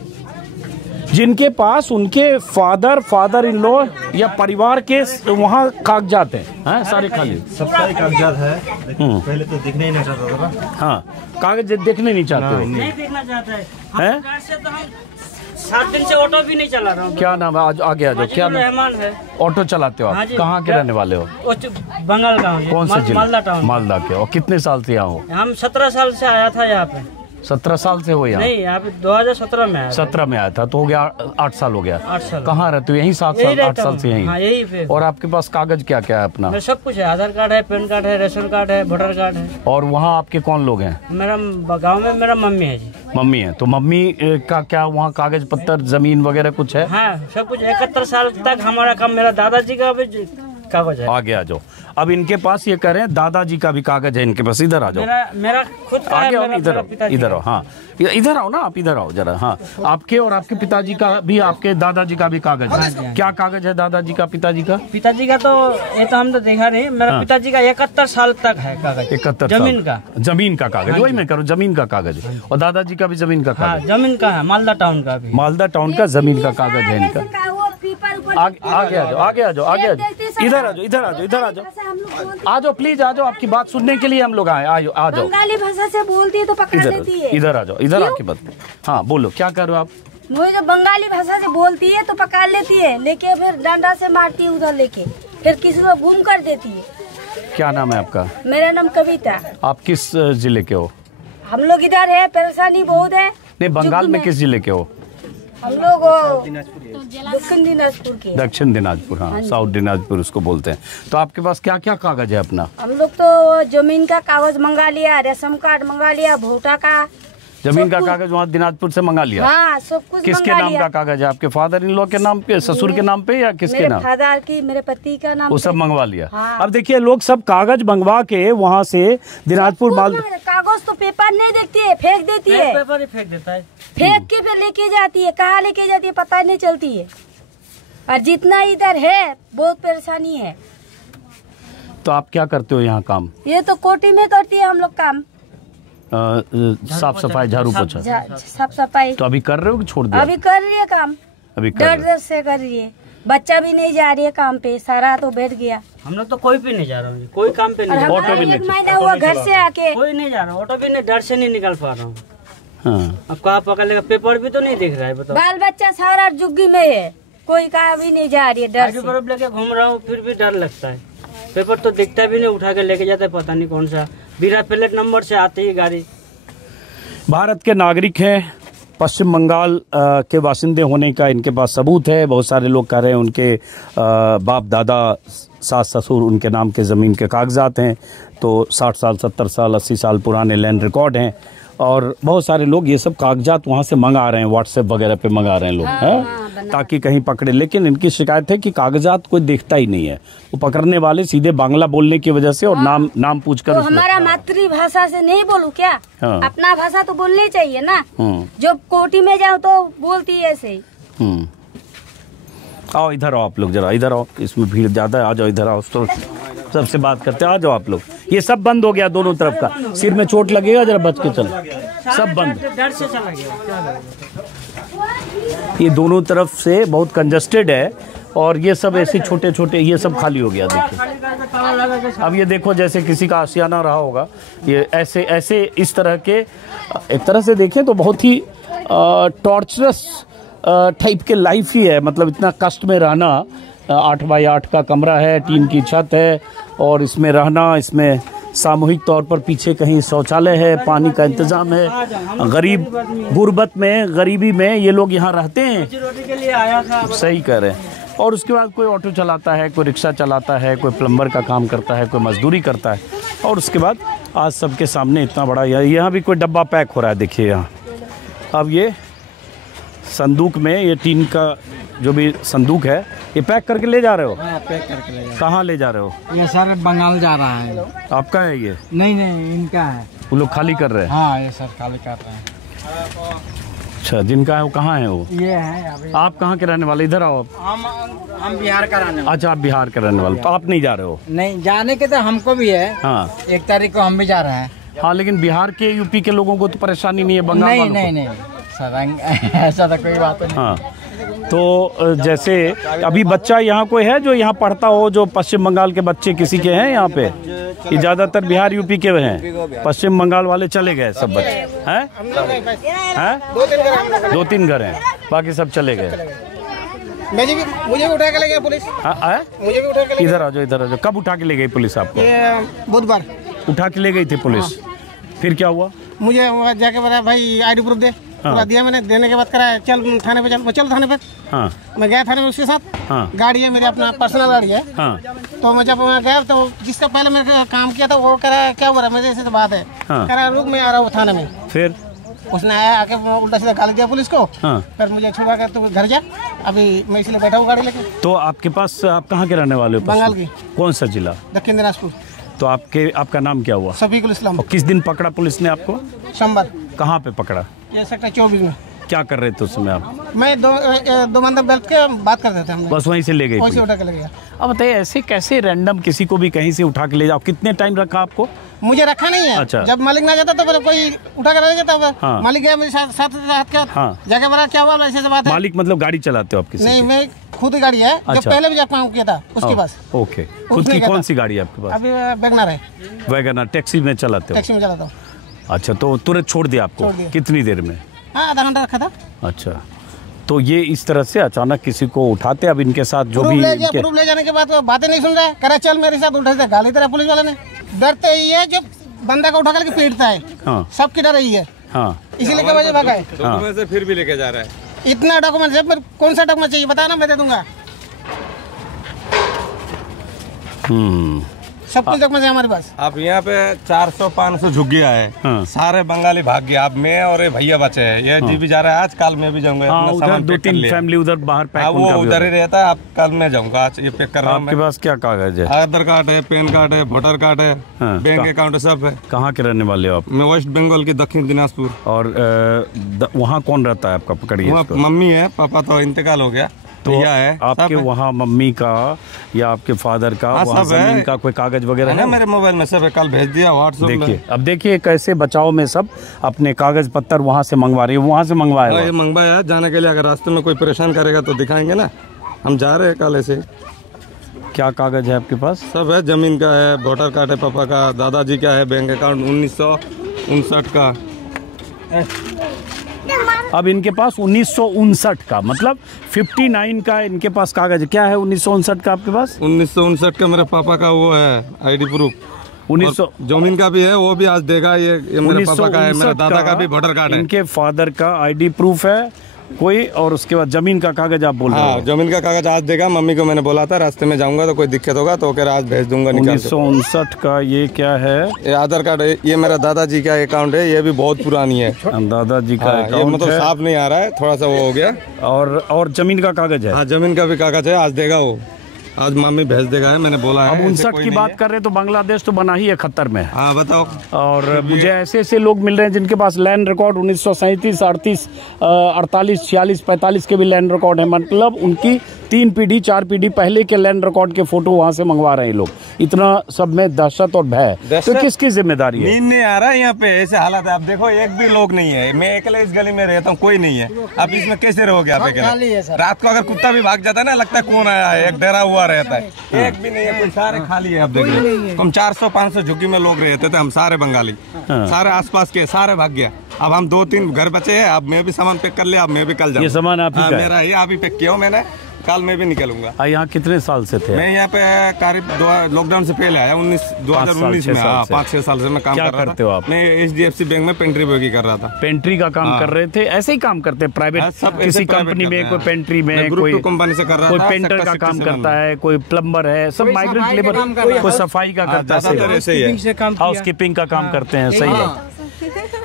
जिनके पास उनके फादर इन लॉ या परिवार के वहाँ कागजात हैं, सारे खाली, सबका कागजात है, लेकिन पहले तो दिखने ही नहीं चाहता था। हाँ, कागज देखने नहीं चाहते हो? नहीं देखना चाहता है। हम से तो हम 7 दिन से ऑटो भी नहीं चला रहा हूँ। क्या नाम है? आज आगे आ जाओ। क्या रहमान है। ऑटो चलाते हो आप? कहाँ के रहने वाले हो? बंगाल का हूँ। कौन से जिला? मालदा टाउन। मालदा के। और कितने साल से यहाँ हो? हम 17 साल से आया था यहाँ पे। 17 साल से हो यहाँ? नहीं, यहाँ पे 2017 में आया। 17 में आया था तो हो गया 8 साल हो गया। 8 साल। कहाँ रहते हो? यहीं 7 साल 8 साल से यहीं? हाँ, यही पे। और आपके पास कागज क्या क्या है अपना? मेरा सब कुछ है, आधार कार्ड है, पैन कार्ड है, रेशन कार्ड है, वोटर कार्ड है। और वहाँ आपके कौन लोग हैं? मेरा गाँव में मेरा मम्मी है जी। मम्मी है, तो मम्मी का क्या वहाँ कागज पत्तर, जमीन वगैरह कुछ है? हाँ, सब कुछ। 71 साल तक हमारा काम, मेरा दादाजी का भी कागज है। आगे आ जाओ। अब इनके पास ये कह रहे हैं दादाजी का भी कागज है इनके पास। इधर आ जाओ, मेरा खुद का है, आगे आओ, मेरा इधर आओ, पिताजी इधर आओ। हाँ इधर आओ ना, आप इधर आओ जरा। हाँ आपके और आपके पिताजी का भी, आपके दादाजी का भी कागज है। क्या कागज है दादाजी का, पिताजी का? पिताजी का तो ये तो हम तो देखा नहीं। मेरा पिताजी का 71 साल तक है कागज, 71 जमीन का, जमीन का कागज। वही मैं करूँ, जमीन का कागज है। और दादाजी का भी जमीन का हाँ कागज? जमीन का है, मालदा टाउन का भी। मालदा टाउन का जमीन का कागज है इनका। आगे आ जाओ, आगे आ जाओ, आगे आ जाओ, इधर आ जाओ, इधर आ जाओ, इधर आ जाओ, आ जाओ प्लीज, आ जाओ। आपकी बात सुनने के लिए हम लोग आए। आ जाओ। बंगाली भाषा से बोलती है तो पकड़ लेती है। इधर आ जाओ, इधर आके बात। हाँ बोलो, क्या कर रहे हो आप? मुझे जो बंगाली भाषा से बोलती है तो पकड़ लेती है, लेके फिर डंडा से मारती है उधर लेके, फिर किसी को गुम कर देती है। क्या नाम है आपका? मेरा नाम कविता। आप किस जिले के हो? हम लोग इधर है, परेशानी बहुत है। नहीं, बंगाल में किस जिले के हो? हम लोग दक्षिण दिनाजपुर के। दक्षिण दिनाजपुर, हाँ साउथ दिनाजपुर उसको बोलते हैं। तो आपके पास क्या क्या कागज है अपना? हम लोग तो जमीन का कागज मंगा लिया, रेशम कार्ड मंगा लिया, भोटा का, जमीन का कागज वहाँ दिनाजपुर से मंगा लिया? हाँ सब कुछ। किसके नाम का कागज है? आपके फादर इन लॉ के नाम पे, ससुर के नाम पे, या किसके नाम? फादर की, मेरे पति का नाम। वो सब मंगवा लिया। हाँ। अब देखिए, लोग सब कागज मंगवा के वहाँ से दिनाजपुर माल, कागज तो पेपर नहीं देखती है, फेंक देती है। पेपर ही फेंक देता है, फेंक के फिर लेके जाती है, कहाँ लेके जाती है पता नहीं चलती है। और जितना इधर है बहुत परेशानी है। तो आप क्या करते हो यहाँ काम? ये तो कोटी में करती है हम लोग काम, साफ सफाई, झाड़ू पोछा, साफ सफाई। तो अभी कर रहे हो कि छोड़ दिया? अभी कर रही है काम, अभी कर डर डर से कर रही है। बच्चा भी नहीं जा रही है काम पे, सारा तो बैठ गया। हम लोग तो कोई भी नहीं जा रहा हूँ, कोई काम पे नहीं जा रहा। ऑटो भी नहीं, एक महीना हुआ घर से आके, कोई नहीं जा रहा, ऑटो भी नहीं, डर से नहीं निकल पा रहा हूँ। हाँ। अब कहाँ पकड़ लेगा, पेपर भी तो नहीं दिख रहा है, बताओ। बाल बच्चा सारा जुग्गी में है, कोई कहाँ भी नहीं जा रही है डर आगे से। बर्फ लेके घूम रहा हूँ, फिर भी डर लगता है। पेपर तो दिखता भी नहीं, उठा के लेके जाता है, पता नहीं कौन सा बिना प्लेट नंबर से आती है गाड़ी। भारत के नागरिक हैं, पश्चिम बंगाल के बासिंदे होने का इनके पास सबूत है। बहुत सारे लोग कह रहे हैं उनके बाप दादा, सास ससुर, उनके नाम के ज़मीन के कागजात हैं। तो 60 साल, 70 साल, 80 साल पुराने लैंड रिकॉर्ड हैं। और बहुत सारे लोग ये सब कागजात वहाँ से मंगा रहे हैं, व्हाट्सएप वगैरह पे मंगा रहे हैं लोग, हैं, ताकि कहीं पकड़े। लेकिन इनकी शिकायत है कि कागजात कोई देखता ही नहीं है। वो पकड़ने वाले सीधे बांग्ला बोलने की वजह से और नाम पूछकर तो हमारा मातृभाषा से नहीं बोलूं क्या? हाँ। अपना भाषा तो बोलनी चाहिए ना। जो कोटी में जाओ तो बोलती है ऐसे ही। आओ इधर आओ आप लोग, जरा इधर आओ, इसमें भीड़ ज्यादा है, आ जाओ इधर आओ, तो सबसे बात करते हैं। आ जाओ आप लोग। ये सब बंद हो गया दोनों तरफ का, सिर में चोट लगेगा, जरा बच के चलो, सब बंद। डर से चला गया। ये दोनों तरफ से बहुत कंजस्टेड है और ये सब ऐसे छोटे छोटे, ये सब खाली हो गया। देखिए अब ये देखो, जैसे किसी का आशियाना रहा होगा। ये ऐसे इस तरह के, एक तरह से देखें तो बहुत ही टॉर्चरस टाइप के लाइफ ही है। मतलब इतना कष्ट में रहना। 8 बाई 8 का कमरा है, टीन की छत है और इसमें रहना, इसमें सामूहिक तौर पर पीछे कहीं शौचालय है, पानी का इंतजाम है। गरीब गुर्बत में, गरीबी में ये लोग यहाँ रहते हैं। रोटी के लिए आया था। सही कह रहे हैं। और उसके बाद कोई ऑटो चलाता है, कोई रिक्शा चलाता है, कोई प्लम्बर का काम करता है, कोई मजदूरी करता है। और उसके बाद आज सबके सामने इतना बड़ा, यहाँ भी कोई डब्बा पैक हो रहा है। देखिए यहाँ अब ये संदूक में, ये टीन का जो भी संदूक है, ये पैक करके ले जा रहे हो? हाँ, पैक करके ले जा। कहाँ ले जा रहे हो? ये सर बंगाल जा रहा है। आपका है ये? नहीं इनका है। वो लोग खाली कर रहे हैं? हाँ ये सर खाली कर रहे हैं। अच्छा, जिनका है वो कहाँ है वो? ये है अभी। आप कहाँ के रहने वाले? इधर आओ। हम बिहार का रहने वाले। अच्छा, आप बिहार के रहने वाले, तो आप नहीं जा रहे हो? नहीं, जाने के तो हमको भी है। हाँ 1 तारीख को हम भी जा रहे हैं। हाँ, लेकिन बिहार के, यूपी के लोगों को तो परेशानी नहीं है, बंगाल वालों को? नहीं सर, ऐसा तो कोई बात नहीं। हाँ, तो जैसे अभी बच्चा यहाँ कोई है जो यहाँ पढ़ता हो, जो पश्चिम बंगाल के बच्चे किसी के हैं यहाँ पे? ये ज्यादातर बिहार यूपी के हैं, पश्चिम बंगाल वाले चले गए सब बच्चे हैं? 2-3 घर हैं, बाकी सब चले गए। मुझे भी उठा के ले गया पुलिस। मुझे भी उठा के इधर आ जाओ, इधर आ जाओ। कब उठा के ले गई पुलिस आपको? बुधवार उठा के ले गई थी पुलिस। फिर क्या हुआ? मुझे वहाँ जाके बताया भाई आईडी प्रूफ दे। पूरा दिया मैंने, देने के बाद कराया चल थाने पे, चल थाने पे। हाँ, मैं गया थाने में उसके साथ। हाँ, गाड़ी है मेरी, अपना पर्सनल गाड़ी है। हाँ, तो मैं जब वहाँ गया तो जिसका पहले मैंने काम किया था वो कह रहा है क्या हो रहा है, मेरे से तो बात है। हाँ, कह रहा रुक मैं आ रहा हूँ थाने में। फिर उसने आया आके उल्टा सीधा गाली दिया पुलिस को। हाँ। फिर मुझे छुड़ा कर तू घर जा, अभी मैं इसलिए बैठा हूँ गाड़ी लेके। तो आपके पास, आप कहाँ के रहने वाले हो? बंगाल की। कौन सा जिला? दक्षिण दिनाजपुर। तो आपका नाम क्या हुआ? शफीकुल इस्लाम। और किस दिन पकड़ा पुलिस ने आपको? सोमवार। कहाँ पे पकड़ा? ये सेक्टर 24 में। क्या कर रहे थे उस समय आप? मैं दो बंदे बैठ के बात कर रहे थे हम, बस वहीं से ले गए? वहीं से उठा के ले गया। अब बताइए, ऐसे कैसे रैंडम किसी को भी कहीं से उठा के ले जाओ? कितने टाइम रखा आपको? मुझे रखा नहीं है। अच्छा। जब मालिक ना जाता तो फिर कोई उठा कर ले जाता। हाँ। मालिक गया मेरे साथ क्या हाँ। जगह बड़ा क्या हुआ ऐसे बात है। मालिक मतलब गाड़ी चलाते हो आप किसी नहीं, की? मैं खुद ही गाड़ी है। अच्छा। जो पहले भी जब काम किया था उसके पास। ओके, खुद की कौन सी गाड़ी है आपके पास? अभी वैगनर है। वैगनर टैक्सी में चलाते हो? टैक्सी में चलाता हूँ। अच्छा, तो तुरंत छोड़ दिया आपको? छोड़ दिया। कितनी देर में? हाँ, आधा घंटा रखा था। अच्छा, तो ये इस तरह से अचानक किसी को उठाते, अब इनके साथ जो भी प्रूफ ले जाने के बाद वो बातें नहीं सुन रहा है, करे चल मेरे साथ, उठा से गाली तेरा पुलिस वाले ने। डरते ही है जब बंदा को उठा करके पीटता है। हाँ। सबकी डर रही है। हाँ, इसीलिए क्या वजह भागा है। डॉक्यूमेंट से फिर भी लेके जा रहा है। इतना डॉक्यूमेंट है, पर कौन सा डॉक्यूमेंट चाहिए बता ना, मैं दे दूंगा। सब कुछ डॉक्यूमेंट है हमारे पास। आप यहाँ पे 400-500 झुग्गियाँ है। हाँ। सारे बंगाली भाग गए। आप मैं और ये भैया बचे हैं। ये जी भी जा रहा है, आज कल मैं भी जाऊंगा। हाँ, अपना उधर सामान पैक कर 2-3 लिया। फैमिली उधर बाहर पैक हाँ, वो उनका भी उधर ही होगा। रहता है। आप कल मैं जाऊंगा, आज ये पैक कर रहा हूँ। आपके पास क्या कागज है? आधार कार्ड है, पैन कार्ड है, वोटर कार्ड है, हाँ, बैंक अकाउंट है, सब है। कहाँ के रहने वाले हो आप? मैं वेस्ट बंगाल की दक्षिण दिनाजपुर। और वहाँ कौन रहता है आपका? पकड़िए वहाँ इसको। मम्मी है, पापा तो इंतकाल हो गया। तो भैया है, आपके सब है। वहाँ मम्मी का या आपके फादर का हाँ, वहाँ सब है। जमीन का कोई कागज वगैरह है है? मेरे मोबाइल में सब है, कल भेज दिया व्हाट्सएप में। देखिए, अब देखिए कैसे बचाव में सब अपने कागज पत्तर वहाँ से मंगवा रही है। वहाँ से मंगवाया हाँ, हुआ। ये मंगवाया जाने के लिए। अगर रास्ते में कोई परेशान करेगा तो दिखाएंगे ना। हम जा रहे हैं कल ऐसे। क्या कागज है आपके पास? सब है, जमीन का है, वोटर कार्ड है पापा का, दादाजी का है, बैंक अकाउंट 1959 का। अब इनके पास 1959 का, मतलब 59 का इनके पास कागज है। क्या है 1959 का आपके पास? 1959 का मेरे पापा का वो है आईडी प्रूफ। 1900 जमीन का भी है, वो भी आज देगा। ये मेरे पापा का है, मेरे दादा का भी वोटर कार्ड है। इनके फादर का आईडी प्रूफ है कोई, और उसके बाद जमीन का कागज आप बोल रहे हाँ, हो? जमीन का कागज आज देगा। मम्मी को मैंने बोला था रास्ते में जाऊंगा तो कोई दिक्कत होगा तो आज भेज दूंगा निकाल के। 1959 का ये क्या है? ये आधार कार्ड है, ये मेरा दादाजी का अकाउंट है। ये भी बहुत पुरानी है। दादाजी का हाँ, ये अकाउंट मतलब है। साफ नहीं आ रहा है, थोड़ा सा वो हो गया। और जमीन का कागज है। हाँ, जमीन का भी कागज है, आज देगा वो। आज मम्मी भेज देगा है, मैंने बोला है। अब ऐसे 59 कोई की नहीं बात है। कर रहे हैं तो बांग्लादेश तो बना ही है, खतर में है। हाँ, बताओ। और मुझे ऐसे ऐसे लोग मिल रहे हैं जिनके पास लैंड रिकॉर्ड 1937, 38, 48, 46, 45 के भी लैंड रिकॉर्ड है। मतलब उनकी 3 पीढ़ी 4 पीढ़ी पहले के लैंड रिकॉर्ड के फोटो वहां से मंगवा रहे हैं लोग। इतना सब में दहशत और भय, तो किसकी जिम्मेदारी है? नींद नहीं आ रहा है यहाँ पे, ऐसे हालात है। आप देखो, एक भी लोग नहीं है। मैं अकेले इस गली में रहता हूँ, कोई नहीं है। आप इसमें कैसे रहोगे आप अकेले? रात को अगर कुत्ता भी भाग जाता है ना, लगता है कौन आया है, एक डरा हुआ रहता है। एक भी नहीं है, कोई सारे खाली है। आप देखिए, हम 400-500 झुग्गी में लोग रहते थे, हम सारे बंगाली, सारे आसपास के सारे भाग गया। अब हम 2-3 घर बचे हैं। अब मैं भी सामान पैक कर लिया, अब मैं भी कल जाऊँ। ये सामान आप ही का है? मेरा ही, आप ही पैक किया हूँ मैंने। कल मैं भी निकलूंगा। यहाँ कितने साल से थे? मैं यहाँ पे करीब लॉकडाउन से पहले आया, 2019 में। 5-6 साल से मैं काम कर रहा था। करते हो आप? मैं HDFC बैंक में पेंट्री बॉय कर रहा था। पेंट्री का काम कर रहे थे? ऐसे ही काम करते हैं प्राइवेट किसी कंपनी में, कोई पेंट्री में, कोई कंपनी से कर रहा कोई था। पेंटर का काम करता है, कोई प्लम्बर है, सब माइग्रेंट लेबर, कोई सफाई का करता है, हाउस कीपिंग का काम करते हैं। सही है।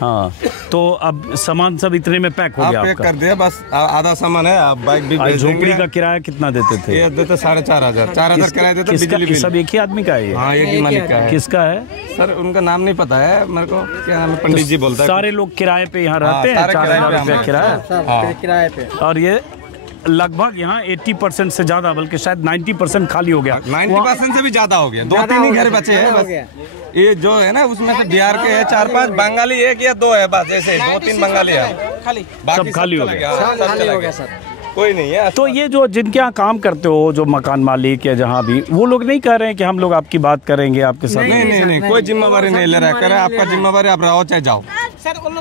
हाँ, तो अब सामान सब इतने में पैक हो गया पैक आपका? कर दिया, बस आधा सामान है। आप बाइक भी भेज झोपड़ी देंगे। का किराया कितना देते थे? ये देते 4,500 4,000 किराया देते। बिजली बिल सब एक ही आदमी का है ये? हाँ, एक ही मालिक का है। किसका है सर? उनका नाम नहीं पता है मेरे को। क्या नाम है? पंडित जी बोलता है। सारे लोग किराए पे यहाँ रहते हैं? सारे 4,000 रुपया किराए किराया। और ये लगभग यहाँ 80% से ज्यादा, बल्कि शायद 90% खाली हो गया। 90% से भी ज्यादा हो गया। 2-3 ही घर बचे हैं बस। ये जो है ना, उसमें से बिहार के है 4-5, बंगाली 1 या 2 है बस। ऐसे 2-3 बंगाली है, बाकी सब खाली हो चला गया। सब चला गया सर, कोई नहीं है। तो ये जो जिनके यहाँ काम करते हो, जो मकान मालिक या जहाँ भी, वो लोग नहीं कह रहे हैं कि हम लोग आपकी बात करेंगे, आपके साथ? नहीं, कोई जिम्मेवारी नहीं ले रहा। करे आपका जिम्मेवारी, आप रहो चाहे जाओ।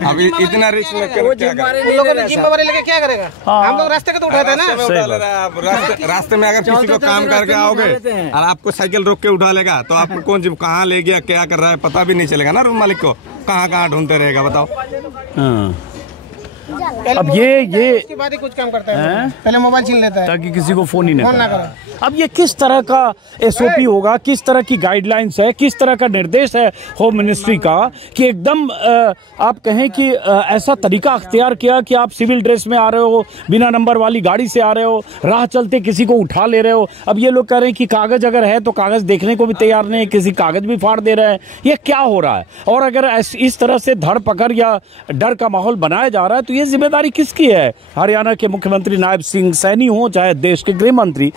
अभी इतना रिस्क में क्या जिम्मेवारी लेके क्या करेगा? हम लोग रास्ते के तो उठाते हैं ना। रास्ते में अगर किसी को काम करके आओगे और आपको साइकिल रोक के उठा लेगा तो आपको कौन कहाँ ले गया, क्या कर रहा है, पता भी नहीं चलेगा ना। रूम मालिक को कहाँ ढूंढते रहेगा, बताओ। अब ये उसके बाद ही कुछ काम करता है, पहले मोबाइल छीन लेता है ताकि किसी को फोन ही फोन ना ना करे। अब ये किस तरह का SOP होगा, किस तरह की गाइडलाइंस है, किस तरह का निर्देश है होम मिनिस्ट्री का कि एकदम आप कहें कि ऐसा तरीका अख्तियार किया कि आप सिविल ड्रेस में आ रहे हो, बिना नंबर वाली गाड़ी से आ रहे हो, राह चलते किसी को उठा ले रहे हो। अब ये लोग कह रहे हैं कि कागज अगर है तो कागज देखने को भी तैयार नहीं है, किसी कागज भी फाड़ दे रहे हैं। ये क्या हो रहा है? और अगर इस तरह से धर पकड़ या डर का माहौल बनाया जा रहा है तो ये जिम्मेदारी किसकी है? हरियाणा के मुख्यमंत्री नायब सिंह सैनी हो चाहे देश के गृह मंत्री,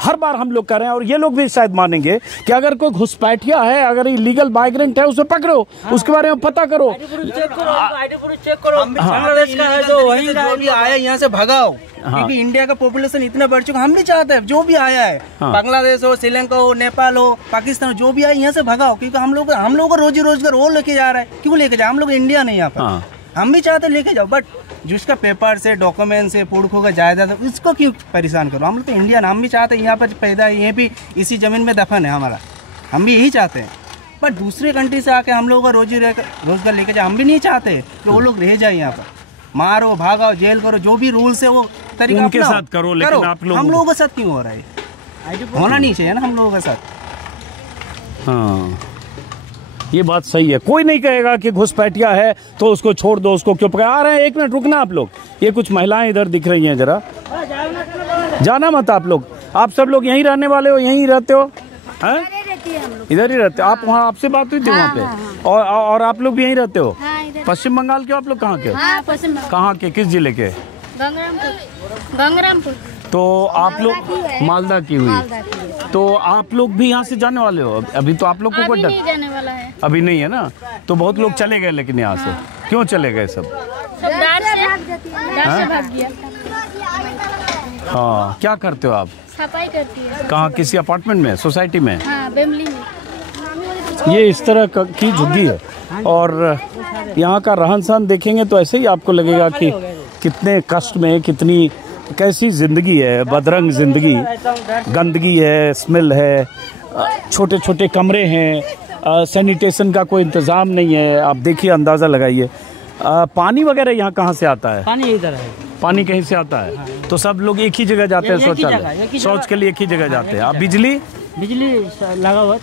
हर बार हम लोग कह रहे हैं और ये लोग भी शायद मानेंगे कि अगर कोई घुसपैठिया है, अगर इलीगल माइग्रेंट है, उसे पकड़ो, उसके बारे में पता करो, चेक करो। बांग्लादेश का है जो वहीं जो भी आया यहाँ से भगाओ, क्योंकि इंडिया का पॉपुलेशन इतना बढ़ चुका, हम नहीं चाहते जो भी आया है, बांग्लादेश हो, श्रीलंका हो, नेपाल हो, पाकिस्तान हो, जो भी आया यहाँ से भगाओ, क्योंकि हम लोग को रोजी रोजगार वो लेके जा रहा है। क्यों लेके जाए? हम लोग इंडिया नहीं यहाँ पर, हम भी चाहते लेके जाओ, बट जिसका पेपर से, डॉक्यूमेंट से, पुरखों का जायदाद है, इसको क्यों परेशान करो? हम लोग तो इंडियन, हम भी चाहते हैं यहाँ पर पैदा है, ये भी इसी जमीन में दफन है हमारा, हम भी यही चाहते हैं। बट दूसरे कंट्री से आके हम लोगों का रोजी रोजगार लेके जाए, हम भी नहीं चाहते कि वो लोग रह जाए यहाँ पर। मारो, भागाओ, जेल करो, जो भी रूल्स है वो तरीका उनके साथ करो, लेकिन आप हम लोगों के साथ क्यों हो रहा है? होना नहीं चाहिए ना हम लोगों के साथ। हाँ, ये बात सही है। कोई नहीं कहेगा कि घुसपैठिया है तो उसको छोड़ दो, उसको क्यों पकड़ा। आ रहे हैं, एक मिनट रुकना आप लोग। ये कुछ महिलाएं इधर दिख रही हैं, जरा जाना मत आप लोग। आप सब लोग यहीं रहने वाले हो, यहीं रहते हो? हैं? इधर ही रहते हो आप? वहाँ आपसे बात हुई थी वहाँ पे? और आप लोग भी यहीं रहते हो? पश्चिम बंगाल के आप लोग? कहाँ के? कहाँ के, किस जिले के? गंगरामपुर। तो आप लोग मालदा की हुई, तो आप लोग भी यहाँ से जाने वाले हो? अभी तो आप लोग को कोई डर जाने वाला है, अभी नहीं है ना? तो बहुत लोग चले गए, लेकिन यहाँ से क्यों चले गए? सब डर से भाग गया। हाँ, क्या करते हो आप? सफाई करती है। कहाँ, किसी अपार्टमेंट में, सोसाइटी में? हाँ, बेमली में। ये इस तरह की झुग्गी है और यहाँ का रहन सहन देखेंगे तो ऐसे ही आपको लगेगा कि कितने कष्ट में, कितनी कैसी जिंदगी है, बदरंग जिंदगी, गंदगी है, स्मेल है, छोटे छोटे कमरे हैं, सैनिटेशन का कोई इंतज़ाम नहीं है। आप देखिए, अंदाज़ा लगाइए। पानी वगैरह यहाँ कहाँ से आता है? पानी इधर है, पानी कहीं से आता है? तो सब लोग एक ही जगह जाते हैं शौचालय, शौच के लिए एक ही जगह जाते हैं। आप बिजली लगा हुआ,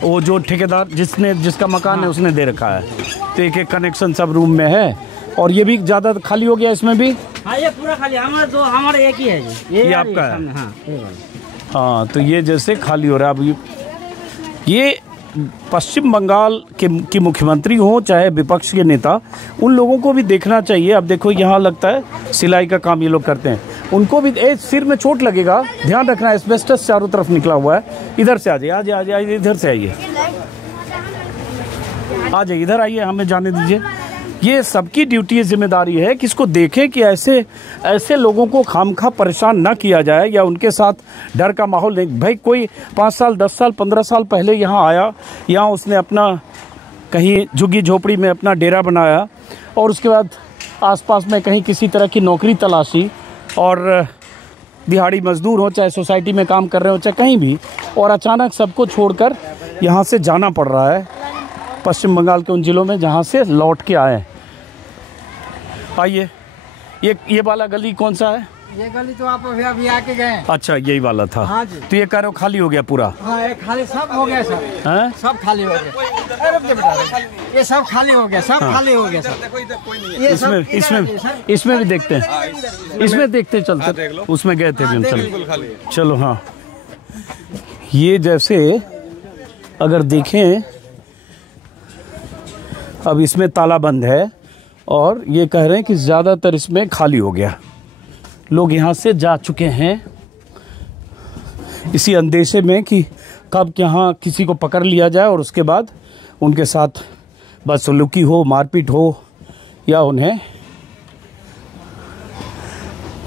वो जो ठेकेदार जिसका मकान है उसने दे रखा है, तो एक एक कनेक्शन सब रूम में है। और ये भी ज़्यादा खाली हो गया, इसमें भी? हाँ, ये पूरा खाली, हमारा एक ही है जी, ये आपका है? हाँ, हाँ, तो ये जैसे खाली हो रहा है। अब ये पश्चिम बंगाल की मुख्यमंत्री हो चाहे विपक्ष के नेता, उन लोगों को भी देखना चाहिए। अब देखो, यहाँ लगता है सिलाई का काम ये लोग करते हैं, उनको भी सिर में चोट लगेगा, ध्यान रखना। एस्बेस्टस चारों तरफ निकला हुआ है। इधर से आ जाइए, इधर से आइए, आ जाइए, इधर आइए, हमें जाने दीजिए। ये सबकी ड्यूटी, जिम्मेदारी है कि इसको देखें कि ऐसे लोगों को खामखा परेशान ना किया जाए या उनके साथ डर का माहौल नहीं। भाई, कोई 5 साल, 10 साल, 15 साल पहले यहाँ आया, यहाँ उसने अपना कहीं झुग्गी झोपड़ी में अपना डेरा बनाया और उसके बाद आसपास में कहीं किसी तरह की नौकरी तलाशी, और दिहाड़ी मजदूर हो चाहे सोसाइटी में काम कर रहे हो चाहे कहीं भी, और अचानक सबको छोड़कर यहाँ से जाना पड़ रहा है पश्चिम बंगाल के उन जिलों में जहाँ से लौट के आए। आइए, ये वाला गली कौन सा है? ये गली तो आप अभी आके गए। अच्छा, यही वाला था। हाँ जी। तो ये कह रहे हो खाली हो गया पूरा? हाँ, ये खाली सब हो गया सर। हैं? सब खाली हो गया, ये सब खाली हो गया, सब खाली हो गया सर। इसमें भी देखते हैं, इसमें देखते चलते, उसमें गए थे भी। चलो, हाँ, ये जैसे अगर देखें, अब इसमें ताला बंद है और ये कह रहे हैं कि ज़्यादातर इसमें खाली हो गया, लोग यहाँ से जा चुके हैं इसी अंदेशे में कि कब यहाँ किसी को पकड़ लिया जाए और उसके बाद उनके साथ बदसलूकी हो, मारपीट हो, या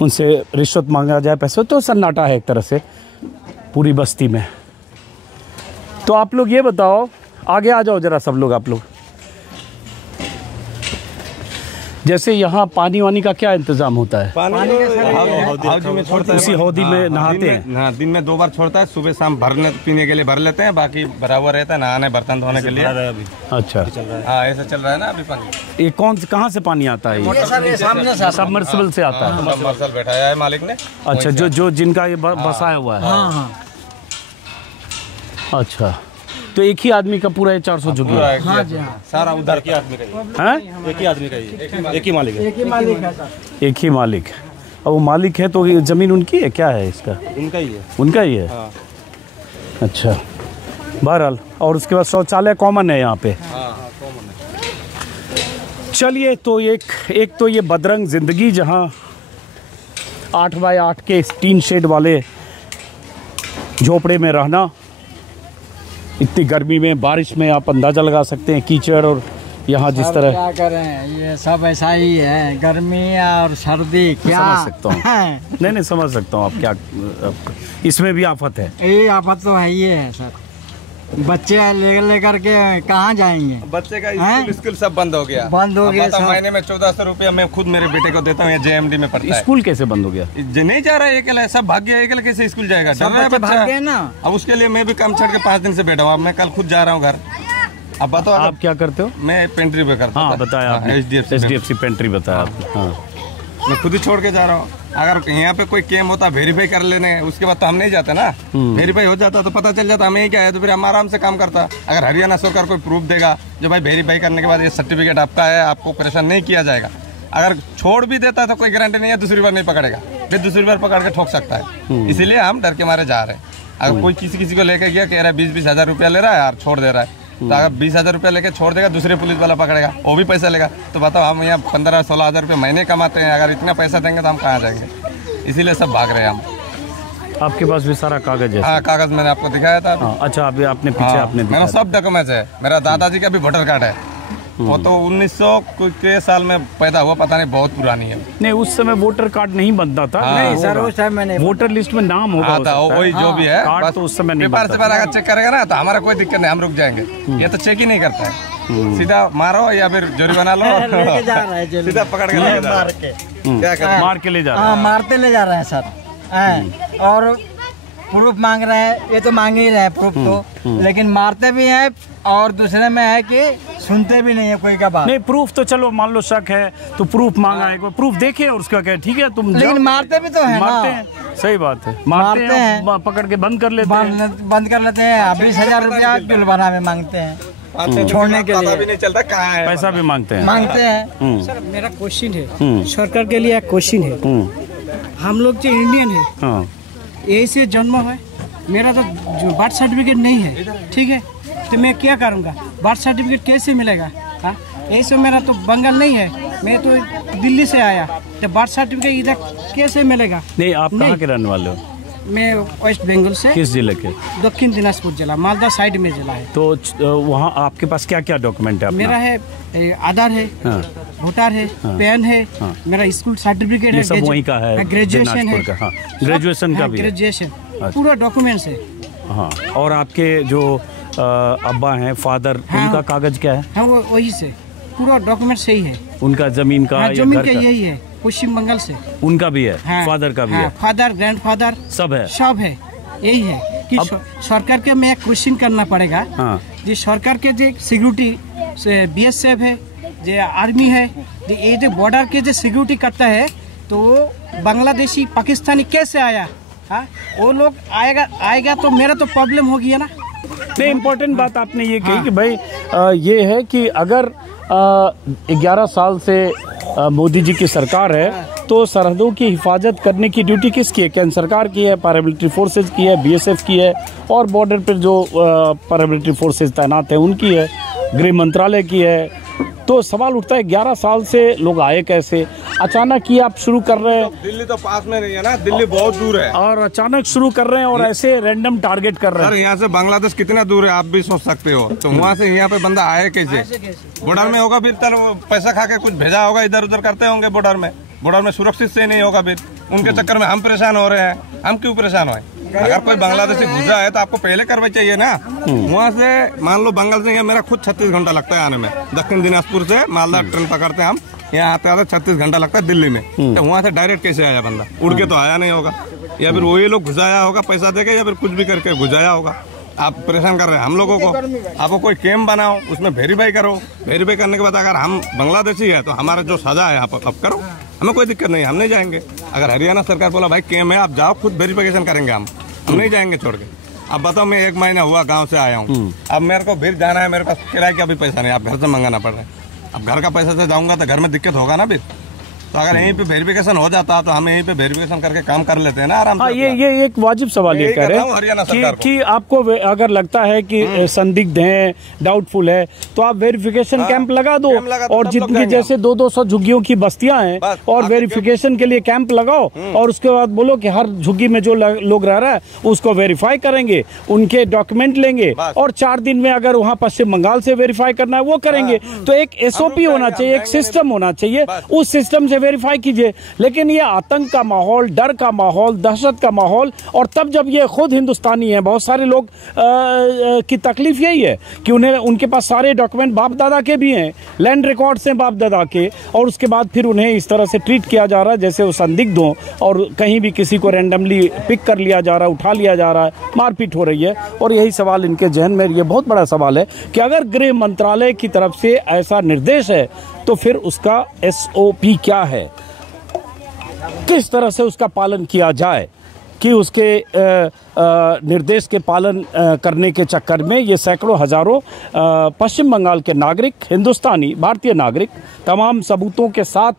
उनसे रिश्वत मांगा जाए, पैसे। तो सन्नाटा है एक तरह से पूरी बस्ती में। तो आप लोग ये बताओ, आगे आ जाओ जरा सब लोग, आप लोग। जैसे यहाँ पानी वानी का क्या इंतजाम होता है? पानी हौदी में छोड़ता है, उसी हौदी में नहाते हैं। हाँ, दिन में 2 बार छोड़ता है, सुबह शाम भरने पीने के लिए भर लेते हैं, बाकी भरा हुआ रहता है नहाने बर्तन धोने के लिए। अच्छा, हाँ ऐसा चल रहा है ना अभी पानी। ये कहाँ से पानी आता है? ये सबमर्सिबल से आता है। सबमर्सिबल बैठाया है मालिक ने। अच्छा, जो जिनका ये बसाया हुआ है। अच्छा, तो एक ही आदमी का पूरा 400 झुक गया? हाँ जी, सारा उधर के आदमी का है, एक ही आदमी का ही, एक ही मालिक है। एक ही मालिक। अब वो मालिक है तो ये जमीन उनकी है, क्या है इसका? उनका ही है। उनका ही है। अच्छा, बहरहाल। और उसके बाद शौचालय कॉमन है यहाँ पे। चलिए, तो एक तो ये बदरंग जिंदगी, जहाँ 8 बाय 8 के टीन शेड वाले झोपड़े में रहना, इतनी गर्मी में, बारिश में, आप अंदाजा लगा सकते हैं कीचड़, और यहाँ जिस तरह क्या करें, ये सब ऐसा ही है, गर्मी और सर्दी। क्या समझ सकता हूँ। नहीं समझ सकता हूँ आप क्या, इसमें भी आफत है। ये आफत तो है ही है सर। बच्चे लेकर के कहाँ जाएंगे? बच्चे का स्कूल सब बंद हो गया। महीने में 1400 रुपया मैं खुद मेरे बेटे को देता हूँ, JMD में पढ़ता है। स्कूल कैसे बंद हो गया? नहीं जा रहा है, अकेला सब भाग गया, अकेला कैसे स्कूल जाएगा? डर रहा है बच्चा ना। अब उसके लिए मैं भी काम छोड़ के 5 दिन से बैठा हूँ। अब मैं कल खुद जा रहा हूँ घर। अब बताओ आप क्या करते हो? मैं पेंट्री पे करता हूँ। हाँ, बताया HDFC पेंट्री बताया आपने। हाँ, मैं खुद ही छोड़ के जा रहा हूँ। अगर यहाँ पे कोई केम होता, वेरीफाई कर लेने, उसके बाद तो हम नहीं जाते ना। वेरीफाई हो जाता तो पता चल जाता हमें क्या है, तो फिर हम आराम से काम करता। अगर हरियाणा सरकार कोई प्रूफ देगा जो भाई वेरीफाई करने के बाद ये सर्टिफिकेट आपका है, आपको परेशान नहीं किया जाएगा। अगर छोड़ भी देता तो कोई गारंटी नहीं है दूसरी बार नहीं पकड़ेगा, फिर दूसरी बार पकड़ के ठोक सकता है। इसीलिए हम डर के मारे जा रहे हैं। अगर कोई किसी को लेके गया, कह रहा है 20-20 हज़ार रुपया ले रहा है और छोड़ दे रहा है, तो अगर 20 हज़ार रुपया लेके छोड़ देगा, दूसरे पुलिस वाला पकड़ेगा, वो भी पैसा लेगा। तो बताओ, हम यहाँ 15-16 हज़ार रुपये महीने कमाते हैं, अगर इतना पैसा देंगे तो हम कहाँ जाएंगे? इसीलिए सब भाग रहे हैं हम। आपके पास भी सारा कागज है? हाँ, कागज मैंने आपको दिखाया था। अच्छा, अभी आपने पीछे आपने मेरा सब डॉक्यूमेंट्स है। मेरा दादाजी का भी वोटर कार्ड है, वो तो 1900 के साल में पैदा हुआ, पता नहीं, बहुत पुरानी है। नहीं, उस समय वोटर कार्ड नहीं बनता था। नहीं सर, उस टाइम मैंने वोटर लिस्ट में नाम होगा वही जो भी है, कार्ड तो उस समय नहीं बनता। पेपर से अगर चेक करेगा ना तो हमारा कोई दिक्कत नहीं, हम रुक जाएंगे। ये तो चेक ही नहीं करता है, सीधा मारो या फिर जुर्माना लो, सीधा पकड़ के ले जा रहा है। मार के ले जा रहा है। मारते ले जा रहे हैं सर। और प्रूफ मांग रहे हैं, ये तो मांग ही रहे हैं प्रूफ तो, लेकिन मारते भी हैं। और दूसरे में है कि सुनते भी नहीं है कोई का बात। नहीं, प्रूफ तो चलो मान लो शक है तो प्रूफ मांगा है, प्रूफ देखे और उसका क्या, ठीक है तुम, लेकिन मारते भी तो है, मारते हैं। सही बात है, मारते हैं, पकड़ के बंद कर लेते हैं। बंद कर लेते हैं। 20,000 रुपया जुर्माना में मांगते हैं, छोड़ने के लिए। भी नहीं चलता कहाँ है, पैसा भी मांगते हैं। सर, मेरा क्वेश्चन है, सरकार के लिए एक क्वेश्चन है। हम लोग जो इंडियन है, यही से जन्म है, मेरा तो जो बर्थ सर्टिफिकेट नहीं है, ठीक है, तो मैं क्या करूँगा? बर्थ सर्टिफिकेट कैसे मिलेगा? हाँ, यही से मेरा तो बंगाल नहीं है, मैं तो दिल्ली से आया, तो बर्थ सर्टिफिकेट इधर कैसे मिलेगा? नहीं, आप कहाँ के रहने वाले हो? मैं वेस्ट बंगाल से। किस जिले के? दक्षिण दिनाजपुर जिला, मालदा साइड में जिला है। तो वहाँ आपके पास क्या क्या डॉक्यूमेंट है अपना? मेरा है आधार है, वोटर है, पैन है, मेरा स्कूल सर्टिफिकेट है, सब वहीं का है, ग्रेजुएशन है, ग्रेजुएशन का भी है, ग्रेजुएशन पूरा डॉक्यूमेंट्स है। हाँ, और आपके जो अब्बा हैं, फादर, उनका कागज क्या है? हाँ, वो वही से पूरा डॉक्यूमेंट सही है। उनका जमीन का? हाँ, जमीन का यही है, पश्चिम बंगाल से। उनका भी है? हाँ, फादर का भी है? फादर, ग्रैंडफादर सब है, सब है। यही है कि सरकार के में क्वेश्चन करना पड़ेगा। हाँ, जो सरकार के जो सिक्योरिटी BSF है, जो आर्मी है, ये जो बॉर्डर के जो सिक्योरिटी करता है, तो बांग्लादेशी पाकिस्तानी कैसे आया? हाँ, वो लोग आएगा तो मेरा तो प्रॉब्लम हो गया ना। नहीं, इम्पोर्टेंट बात आपने ये कही कि भाई ये है कि अगर 11 साल से मोदी जी की सरकार है, तो सरहदों की हिफाजत करने की ड्यूटी किसकी है? केंद्र सरकार की है, पैरामिलिट्री फोर्सेज की है, BSF की है, और बॉर्डर पर जो पैरामिलिट्री फोर्सेज तैनात है उनकी है, गृह मंत्रालय की है। तो सवाल उठता है 11 साल से लोग आए कैसे? अचानक ही आप शुरू कर रहे हैं। दिल्ली तो पास में नहीं है ना, दिल्ली बहुत दूर है, और अचानक शुरू कर रहे हैं और ऐसे रैंडम टारगेट कर रहे हैं। सर, यहाँ से बांग्लादेश कितना दूर है आप भी सोच सकते हो। तो वहाँ से यहाँ पे बंदा आए कैसे? बॉर्डर में होगा, फिर पैसा खा के कुछ भेजा होगा, इधर उधर करते होंगे बॉर्डर में सुरक्षित से नहीं होगा, फिर उनके चक्कर में हम परेशान हो रहे हैं। हम क्यों परेशान हो? अगर कोई बांग्लादेशी घुसा है तो आपको पहले करवाई चाहिए ना। वहाँ से मान लो बंगाल से मेरा खुद 36 घंटा लगता है आने में। दक्षिण दिनाजपुर से मालदा ट्रेन पकड़ते हैं हम, यहाँ आते आते 36 घंटा लगता है दिल्ली में। तो वहाँ से डायरेक्ट कैसे आया बंदा? उड़ के तो आया नहीं होगा, या फिर वही लोग घुसाया होगा पैसा देके, या फिर कुछ भी करके घुसाया होगा। आप परेशान कर रहे हैं हम लोगों को। आपको कोई कैंप बनाओ, उसमें वेरीफाई करो, वेरीफाई करने के बाद अगर हम बांग्लादेशी है तो हमारा जो सजा है आप अब करो, हमें कोई दिक्कत नहीं, हम नहीं जाएंगे। अगर हरियाणा सरकार बोला भाई कैंप है आप जाओ, खुद वेरिफिकेशन करेंगे, हम नहीं जाएंगे छोड़ के। अब बताओ, मैं 1 महीना हुआ गांव से आया हूँ, अब मेरे को फिर जाना है, मेरे पास किराए का भी पैसा नहीं, आप घर से मंगाना पड़ रहा है। अब घर का पैसा से जाऊंगा तो घर में दिक्कत होगा ना फिर। तो अगर यहीं पे वेरिफिकेशन हो जाता तो हम यहीं पे वेरिफिकेशन करके काम कर लेते हैं ना आराम से। ये एक वाजिब सवाल ये कह रहे हैं कि आपको अगर लगता है कि संदिग्ध हैं, डाउटफुल है, तो आप वेरिफिकेशन कैंप लगा दो, और जितनी जैसे 200 झुग्गियों की बस्तियां हैं और वेरिफिकेशन के लिए कैंप लगाओ, और उसके बाद बोलो कि हर झुग्गी में जो लोग रह रहा है उसको वेरीफाई करेंगे, उनके डॉक्यूमेंट लेंगे, और 4 दिन में अगर वहाँ पश्चिम बंगाल से वेरीफाई करना है वो करेंगे। तो एक SOP होना चाहिए, एक सिस्टम होना चाहिए, उस सिस्टम से वेरीफाई कीजिए। लेकिन ये आतंक का माहौल, डर का माहौल, दहशत का माहौल, और तब जब ये खुद हिंदुस्तानी हैं, बहुत सारे लोग की तकलीफ यही है कि उन्हें, उनके पास सारे डॉक्यूमेंट बाप दादा के भी हैं, लैंड रिकॉर्ड्स हैं बाप दादा के, और उसके बाद फिर उन्हें इस तरह से ट्रीट किया जा रहा है जैसे वो संदिग्ध हों, और कहीं भी किसी को रैंडमली पिक कर लिया जा रहा है, उठा लिया जा रहा है, मारपीट हो रही है। और यही सवाल इनके जहन में, ये बहुत बड़ा सवाल है कि अगर गृह मंत्रालय की तरफ से ऐसा निर्देश है तो फिर उसका SOP क्या है, किस तरह से उसका पालन किया जाए, कि उसके निर्देश के पालन करने के चक्कर में ये सैकड़ों हजारों पश्चिम बंगाल के नागरिक, हिंदुस्तानी भारतीय नागरिक, तमाम सबूतों के साथ,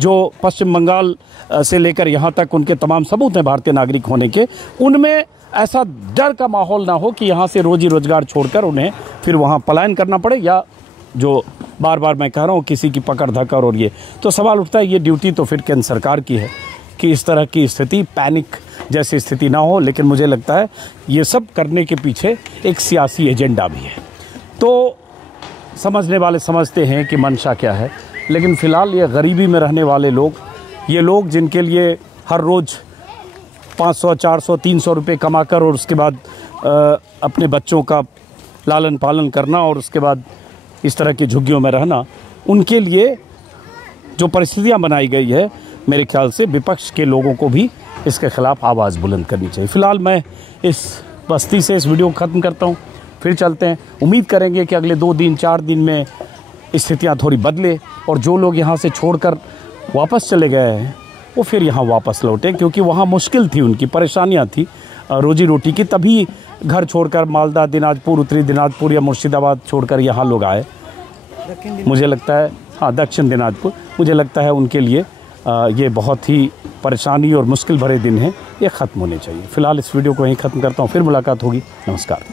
जो पश्चिम बंगाल से लेकर यहाँ तक उनके तमाम सबूत हैं भारतीय नागरिक होने के, उनमें ऐसा डर का माहौल ना हो कि यहाँ से रोजी रोजगार छोड़कर उन्हें फिर वहाँ पलायन करना पड़े, या जो बार बार मैं कह रहा हूँ किसी की पकड़ धक्कर। और ये तो सवाल उठता है, ये ड्यूटी तो फिर केंद्र सरकार की है कि इस तरह की स्थिति, पैनिक जैसी स्थिति ना हो। लेकिन मुझे लगता है ये सब करने के पीछे एक सियासी एजेंडा भी है। तो समझने वाले समझते हैं कि मंशा क्या है, लेकिन फ़िलहाल ये गरीबी में रहने वाले लोग, ये लोग जिनके लिए हर रोज़ 500, 400, 300 रुपये कमाकर और उसके बाद अपने बच्चों का लालन पालन करना और उसके बाद इस तरह की झुग्गियों में रहना, उनके लिए जो परिस्थितियां बनाई गई है, मेरे ख्याल से विपक्ष के लोगों को भी इसके खिलाफ आवाज़ बुलंद करनी चाहिए। फ़िलहाल मैं इस बस्ती से इस वीडियो को ख़त्म करता हूँ, फिर चलते हैं। उम्मीद करेंगे कि अगले 2 दिन 4 दिन में स्थितियाँ थोड़ी बदले, और जो लोग यहाँ से छोड़कर वापस चले गए हैं वो फिर यहाँ वापस लौटे, क्योंकि वहाँ मुश्किल थी, उनकी परेशानियाँ थी रोजी रोटी की, तभी घर छोड़कर मालदा, दिनाजपुर, उत्तरी दिनाजपुर या मुर्शिदाबाद छोड़कर यहाँ लोग आए। मुझे लगता है, हाँ, दक्षिण दिनाजपुर, मुझे लगता है उनके लिए ये बहुत ही परेशानी और मुश्किल भरे दिन हैं, ये ख़त्म होने चाहिए। फ़िलहाल इस वीडियो को यहीं ख़त्म करता हूँ, फिर मुलाकात होगी। नमस्कार।